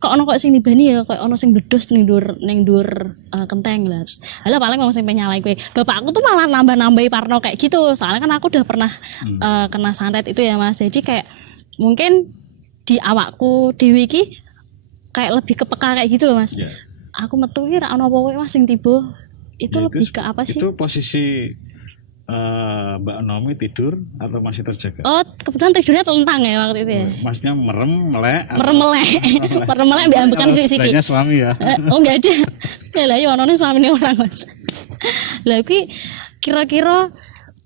Kok ono kok sing nibani ya, kok ono sing bledos ning dhuwur kenteng lah. Lah paling ngomong sing penyalai kowe. Bapakku tuh malah nambah-nambahi parno kayak gitu. Soalnya kan aku udah pernah kena santet itu ya Mas. Jadi kayak mungkin di awakku dhewe iki kayak lebih kepeka kayak gitu loh Mas. Ya. Aku metu ki ra ono apa wae Mas sing tiba. Itu Ya, lebih ke apa sih? Itu posisi Mbak Nomi tidur atau masih terjaga? Oh, kebetulan tidurnya telentang ya waktu itu ya. Maksudnya merem, melek? Merem melek mbek ambekan sik-sik. Banyak suami ya? Oh enggak ada. Ya lah ya onone suamine orang Mas. Lah kuwi kira-kira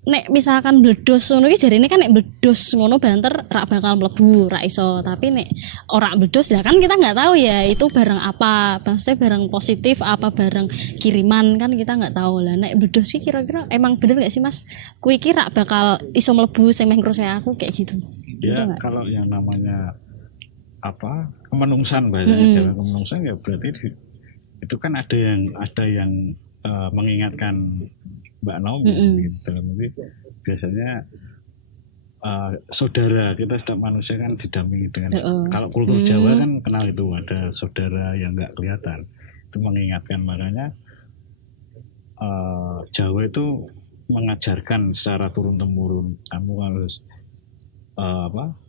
nek misalkan bledos ngono iki jarine kan nek bledos ngono banter rak bakal mlebu, rak iso. Tapi nek ora bledos ya kan kita nggak tahu ya itu barang apa. Maksudnya barang positif apa barang kiriman kan kita nggak tahu lah. Nek bledos iki kira-kira emang bener gak sih Mas? Kuwi iki rak bakal iso mlebu sing meh ngrusake aku kayak gitu. Ya kalau yang namanya apa kemenungsan bahasanya jalan kemenungsan ya berarti itu kan ada yang mengingatkan Mbak Naomi gitu. Dalam ini biasanya saudara kita setiap manusia kan didampingi dengan kalau kultur Jawa kan kenal itu ada saudara yang nggak kelihatan itu mengingatkan makanya Jawa itu mengajarkan secara turun temurun kamu harus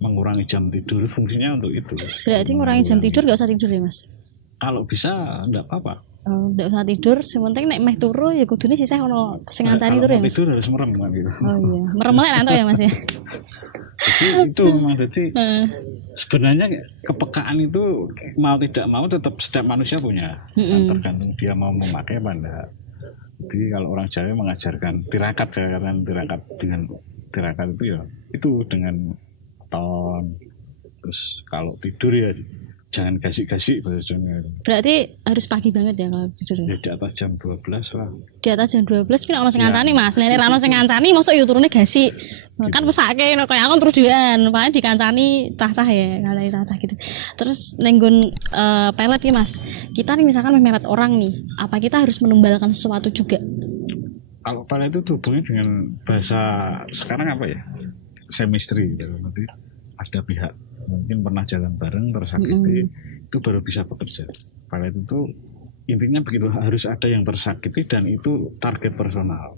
mengurangi jam tidur fungsinya untuk itu. Berarti ngurangi jam tidur nggak usah tidur ya Mas? Kalau bisa enggak apa-apa. Nggak usah tidur, sementing nek meh turu ya kudune sisih ono sing ngancani turu ya Mas. Tidur harus merem kan gitu. Oh iya, merem melek nanti ya Mas ya. Jadi itu memang jadi sebenarnya kepekaan itu mau tidak mau tetap setiap manusia punya. Tergantung dia mau memakai apa enggak. Jadi kalau orang Jawa mengajarkan tirakat kadang-kadang tirakat dengan tirakat itu ya itu dengan ton. Terus kalau tidur ya jangan gasik-gasik bahasanya. Berarti harus pagi banget ya kalau tidur ya? Ya di atas jam 12 lah. Di atas jam 12 kan ono sing ngancani Mas. Nek ra ono sing ngancani mosok yo turune gasik. Kan pesake kaya aku terjuan, paling dikancani cah-cah ya, kalai cah-cah gitu. Terus nenggon pelet nih Mas. Kita nih misalkan memelet orang nih, apa kita harus menumbalkan sesuatu juga? Kalau pelet itu hubungannya dengan bahasa sekarang apa ya? Semistri gitu. Nanti ada pihak mungkin pernah jalan bareng tersakiti itu baru bisa bekerja. Pelet itu intinya begitu harus ada yang tersakiti dan itu target personal.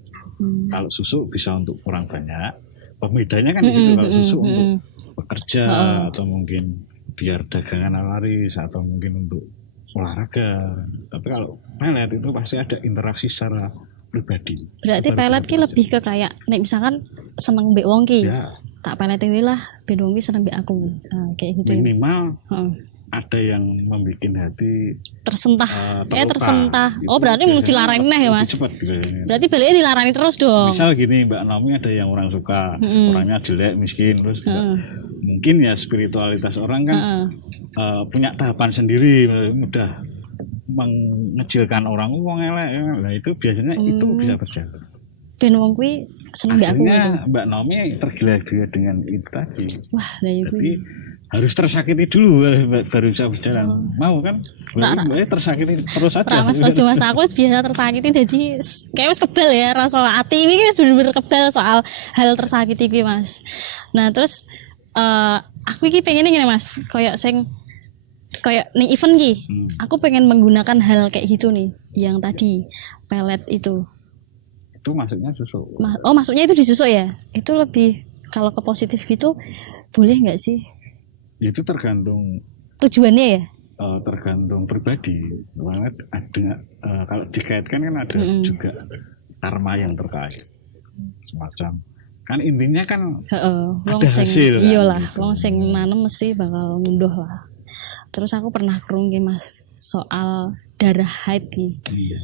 Kalau susu bisa untuk orang banyak, pembedanya kan gitu. Kalau susu untuk bekerja atau mungkin biar dagangan laris atau mungkin untuk olahraga. Tapi kalau pelet itu pasti ada interaksi secara pribadi. Berarti pelet ki lebih ke kayak nek misalkan seneng mbek wong ki. Ya. Tak pelet wae lah ben wong ki seneng mbek aku. Nah, kayak gitu. Minimal ada yang membuat hati tersentuh. Tersentuh. Oh, berarti mau dilarani nih ya, Mas. Cepat gitu. Berarti baliknya dilarani terus dong. Misal gini, Mbak Naomi ada yang orang suka, orangnya jelek, miskin, terus mungkin ya spiritualitas orang kan punya tahapan sendiri, mudah mengecilkan orang elek. Nah, itu biasanya itu bisa terjadi. Ben wong kuwi seneng mbak aku gitu. Mbak Naomi tergila-gila dengan itu tadi. Wah, lah itu. Tapi harus tersakiti dulu baru bisa berjalan. Mau kan? Berarti tersakiti terus aja. Mas aja Mas aku biasa tersakiti jadi kayak wis kebal ya rasa hati ini wis bener-bener kebal soal hal tersakiti iki Mas. Nah, terus aku iki pengen ngene Mas, kayak ning event ki. Aku pengen menggunakan hal kayak gitu nih, yang tadi pelet itu. Itu maksudnya susu. Oh, maksudnya itu disusuk ya? Itu lebih kalau ke positif gitu boleh nggak sih? Itu tergantung tujuannya ya? Tergantung pribadi. Banget ada kalau dikaitkan kan ada juga karma yang terkait. semacam. Kan intinya kan wong ada sing hasil kan, iyalah, gitu. wong sing nanem mesti bakal ngunduh lah. Terus aku pernah krungu ki Mas soal darah haid ki. Iya.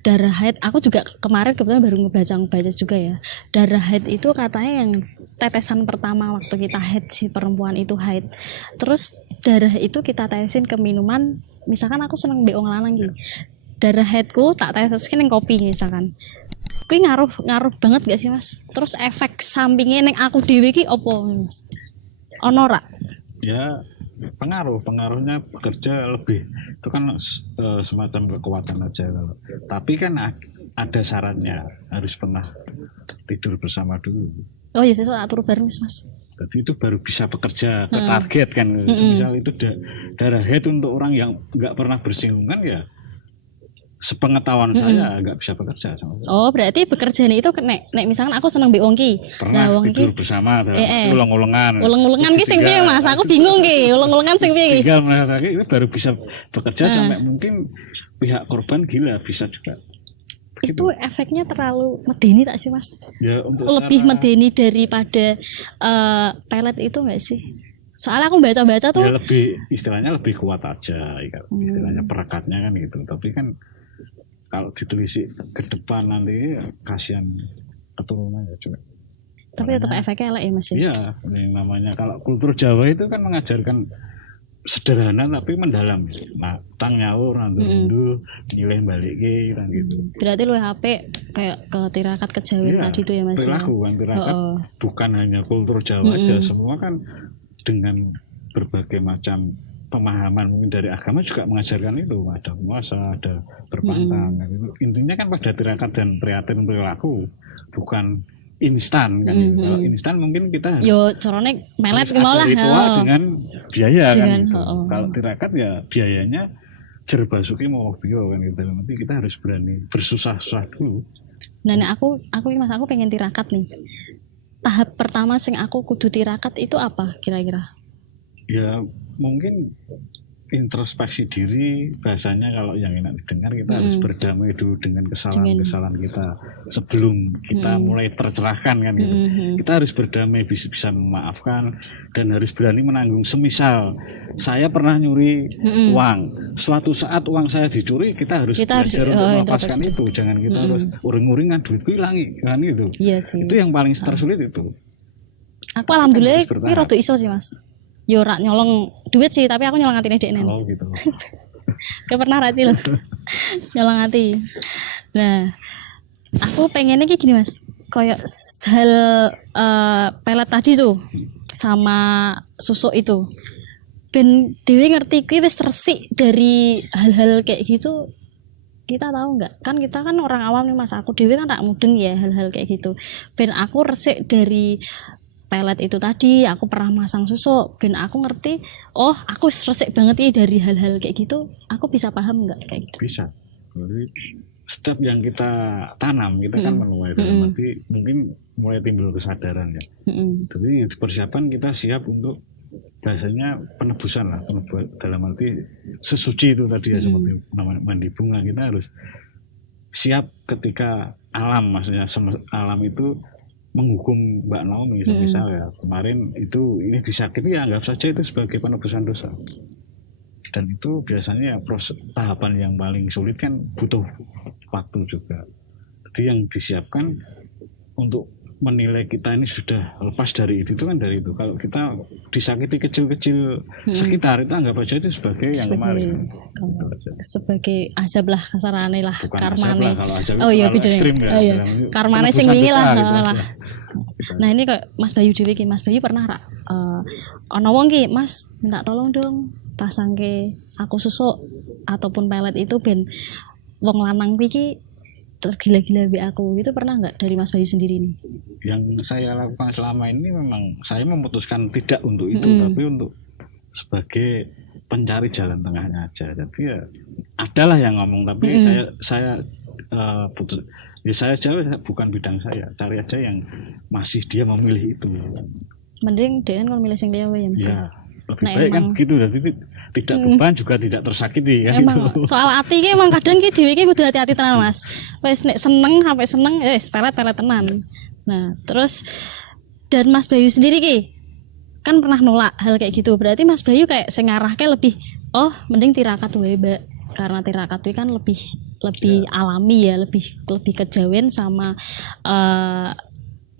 Darah haid, aku juga kemarin kebetulan baru ngebaca juga ya. Darah haid itu katanya yang tetesan pertama waktu kita haid, si perempuan itu haid. Terus darah itu kita tetesin ke minuman, misalkan aku seneng beong lanang gitu. Darah haidku tak tetesin ning kopi misalkan. Kuwi ngaruh banget gak sih Mas? Terus efek sampingnya ning aku dhewe ki opo Mas? Ono ra? Ya pengaruhnya bekerja lebih itu kan semacam kekuatan aja kalau. Tapi kan ada syaratnya, harus pernah tidur bersama dulu. Oh iya, saya atur bareng Mas. Jadi itu baru bisa bekerja ke target kan. Misal itu darah haid untuk orang yang nggak pernah bersinggungan ya. Sepengetahuan saya nggak bisa bekerja sama saya. Oh berarti bekerjaan itu nek misalkan aku seneng mbek wong ki. Pernah wong tidur bersama ulang-ulangan. Ulang-ulangan ki sing piye Mas? Aku bingung ki. Ulang-ulangan sing piye ki? Tinggal merasa itu baru bisa bekerja sampai mungkin pihak korban gila bisa juga. Begitu. Itu efeknya terlalu medeni tak sih Mas? Ya, untuk lebih medeni daripada pelet itu enggak sih? Soalnya aku baca-baca tuh ya istilahnya lebih kuat aja istilahnya perekatnya kan gitu. Tapi kan kalau ditelisik ke depan nanti kasihan keturunan ya juga. Tapi tetap efeknya elek ya Mas. Iya, ini namanya kalau kultur Jawa itu kan mengajarkan sederhana tapi mendalam. Nah, tang nyaur nandu nilai balik kan gitu. Berarti lu HP kayak ke tirakat kejawen tadi itu ya Mas. Perilaku kan tirakat bukan hanya kultur Jawa aja, semua kan dengan berbagai macam pemahaman mungkin dari agama juga mengajarkan itu, ada puasa, ada berpantang intinya kan pada tirakat dan prihatin perilaku, bukan instan kan gitu. Kalau instan mungkin kita yo corone melet ki malah dengan biaya kan gitu. Kalau tirakat ya biayanya jer basuki mau bio kan gitu. Nanti kita harus berani bersusah-susah dulu. Nah, aku Mas aku pengen tirakat nih. Tahap pertama sing aku kudu tirakat itu apa kira-kira? Ya mungkin introspeksi diri, bahasanya kalau yang enak didengar kita harus berdamai dulu dengan kesalahan-kesalahan kita sebelum kita mulai tercerahkan kan gitu. Kita harus berdamai, bisa memaafkan dan harus berani menanggung. Semisal saya pernah nyuri uang, suatu saat uang saya dicuri, kita harus belajar untuk melepaskan itu. Jangan kita harus uring-uringan duitku hilangi kan gitu. Iya sih. Itu yang paling tersulit itu. Aku alhamdulillah ini rada iso sih Mas. Yo rak nyolong duit sih, tapi aku nyolong atine deknen. Oh gitu. Kayak pernah racil. Nyolong hati. Nah, aku pengennya kayak gini Mas. Kayak hal pelet tadi tuh sama susuk itu. Ben dhewe ngerti kuwi wis resik dari hal-hal kayak gitu. Kita tahu nggak? Kan kita kan orang awam nih Mas. Aku dhewe kan tak mudeng ya hal-hal kayak gitu. Ben aku resik dari pelet itu tadi, aku pernah masang susuk, ben aku ngerti, oh aku resik banget ya dari hal-hal kayak gitu, aku bisa paham nggak kayak gitu? Bisa. Jadi setiap yang kita tanam, kita kan menuai dalam arti mungkin mulai timbul kesadaran ya. Jadi persiapan kita siap untuk bahasanya penebusan lah, dalam arti sesuci itu tadi ya seperti namanya mandi bunga, kita harus siap ketika alam, maksudnya alam itu menghukum Mbak Naomi misal ya kemarin itu ini disakiti ya anggap saja itu sebagai penebusan dosa, dan itu biasanya ya proses tahapan yang paling sulit kan butuh waktu juga. Jadi yang disiapkan untuk menilai kita ini sudah lepas dari itu kan dari itu. Kalau kita disakiti kecil-kecil sekitar itu anggap aja itu sebagai yang kemarin. Sebagai azab lah kasarane lah, karmane. Oh iya beda. Karmane sing wingi lah. Nah ini kayak Mas Bayu dhewe iki, Mas Bayu pernah rak ana wong ki, Mas minta tolong dong pasangke aku susuk ataupun pelet itu ben wong lanang iki tergila-gila be aku, itu pernah nggak dari Mas Bayu sendiri nih? Yang saya lakukan selama ini memang saya memutuskan tidak untuk itu, tapi untuk sebagai pencari jalan tengahnya aja. Jadi ya adalah yang ngomong, tapi saya putus. Ya saya jawab bukan bidang saya, cari aja yang masih dia memilih itu. Mending dia kan milih sing liya ya Mas. Ya. Lebih baik kan begitu, jadi tidak beban juga tidak tersakiti kan emang gitu. Soal hati ki emang kadang ki dhewe ki kudu hati-hati tenan Mas. Wis nek seneng sampai seneng pelet tenan. Nah, terus dan Mas Bayu sendiri ki kan pernah nolak hal kayak gitu. Berarti Mas Bayu kayak sing ngarahke lebih mending tirakat wae, Mbak. Karena tirakat itu kan lebih alami ya, lebih kejawen sama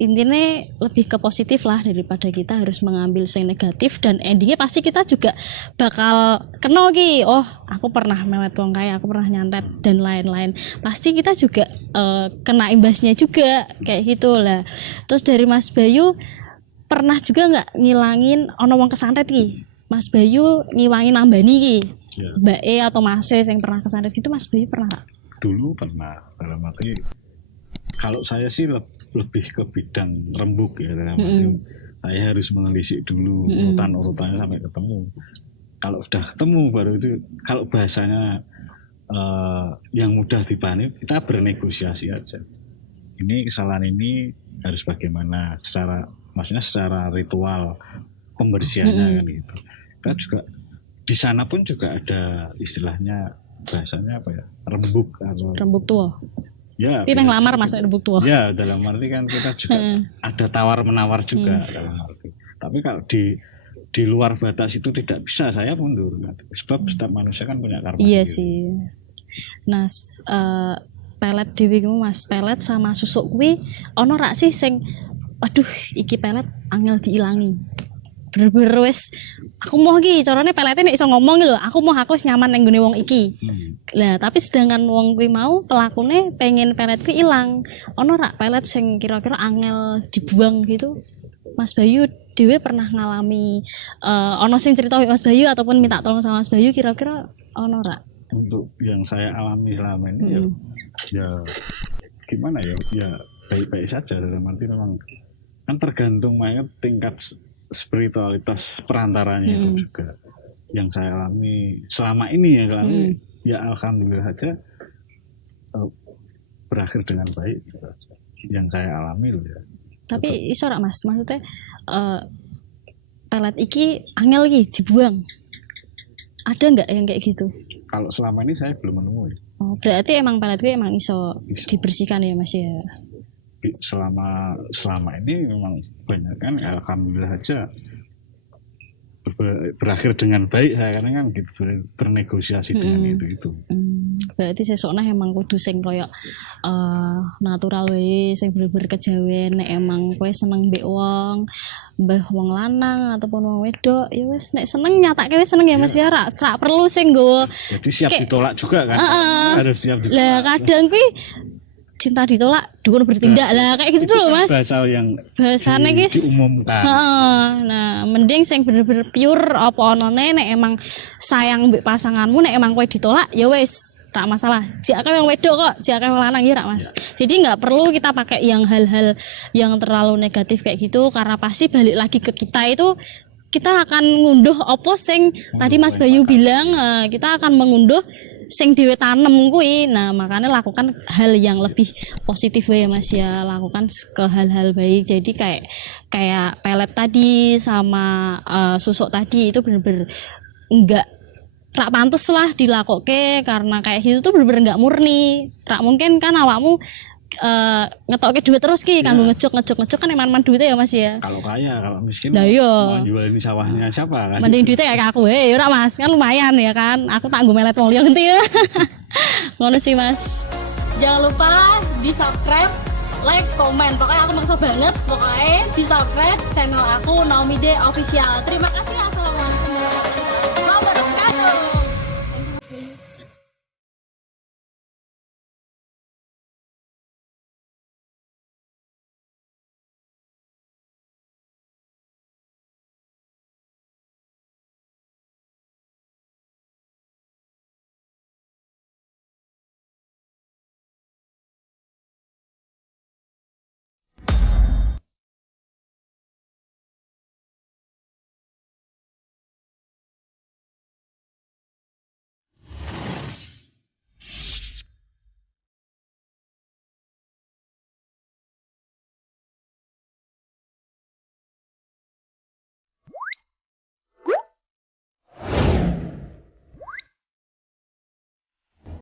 intinya lebih ke positif lah daripada kita harus mengambil yang negatif, dan endingnya pasti kita juga bakal kena ki, aku pernah mewet wong kaya, aku pernah nyantet dan lain-lain, pasti kita juga kena imbasnya juga kayak gitu lah. Terus dari Mas Bayu pernah juga nggak ngilangin ono wong kesantet ki, Mas Bayu ngiwangi nambani ki Mbak E atau Mas E yang pernah kesantet gitu, Mas Bayu pernah nggak? Dulu pernah, dalam arti kalau saya sih lebih ke bidang rembuk ya, dalam arti saya harus menelisik dulu urutannya sampai ketemu. Kalau sudah ketemu baru itu, kalau bahasanya yang mudah dipahami, kita bernegosiasi aja. Ini kesalahan ini harus bagaimana maksudnya secara ritual pembersihannya kan gitu. Kita juga di sana pun juga ada istilahnya, bahasanya apa ya, rembuk atau rembuk tua. Ya, ini ngelamar Mas rembuk tua. Ya, dalam arti kan kita juga ada tawar menawar juga dalam arti. Tapi kalau di luar batas itu tidak bisa, saya mundur. Sebab setiap manusia kan punya karma. Iya gitu. sih. Nah, pelet dewi Mas, pelet sama susuk kuwi ono rak sih sing aduh iki pelet angel diilangi. Bener-bener wis aku mau iki carane pelete nek iso ngomong lho, aku wis nyaman nang gone wong iki. Lah tapi sedangkan wong kuwi mau pelakune pengen pelet kuwi ilang. Ono rak pelet sing kira-kira angel dibuang gitu. Mas Bayu dhewe pernah ngalami ono sing cerita Mas Bayu ataupun minta tolong sama Mas Bayu, kira-kira ono rak? Untuk yang saya alami selama ini ya gimana ya baik-baik saja, dalam arti memang kan tergantung banget tingkat spiritualitas perantaranya itu juga. Yang saya alami selama ini ya alhamdulillah saja berakhir dengan baik yang saya alami loh ya. Tapi iso rak Mas, maksudnya pelet iki angel iki dibuang, ada nggak yang kayak gitu? Kalau selama ini saya belum menemui. Berarti emang pelet itu emang iso dibersihkan ya Mas ya? Selama ini memang banyak kan, alhamdulillah saja berakhir dengan baik, saya kan gitu, bernegosiasi dengan itu. Berarti sesoknya emang kudu sing koyo natural wae, sing bener-bener kejawen. Nek emang kowe seneng mbek wong, mbah wong lanang ataupun wong wedok, ya wis nek seneng nyatake wis seneng ya Mas ya, rak perlu sing nggo. Jadi siap ditolak juga kan? Harus siap ditolak. Lah kadang kuwi cinta ditolak, dukun bertindak lah kayak gitu loh Mas. Bahasane guys diumumkan. Nah, mending sing bener-bener pure apa onone nek emang sayang mbek pasanganmu, nek emang kowe ditolak ya wis, tak masalah. Jek akeh wong wedok kok, jek akeh wong lanang ya rak Mas. Jadi nggak perlu kita pakai yang hal-hal yang terlalu negatif kayak gitu, karena pasti balik lagi ke kita itu kita akan ngunduh apa sing tadi Mas Bayu bilang, kita akan mengunduh sing dhewe tanem kuwi. Nah, makanya lakukan hal yang lebih positif ya Mas ya, lakukan ke hal-hal baik. Jadi kayak pelet tadi sama susuk tadi itu bener-bener enggak rak pantes lah dilakoke, karena kayak gitu tuh bener-bener enggak murni. Rak mungkin kan awakmu ngetokke duit terus ki kanggo ngejok kan eman-eman duitnya ya Mas ya. Kalau kaya, kalau miskin mau jual ini sawahnya siapa kan? Mending duitnya kayak aku ya ora Mas, kan lumayan ya kan. Aku tak nggo melet wong liya ngerti ya. Ngono sih Mas. Jangan lupa di-subscribe, like, komen. Pokoknya aku maksa banget pokoknya di-subscribe channel aku Naomi De Official. Terima kasih.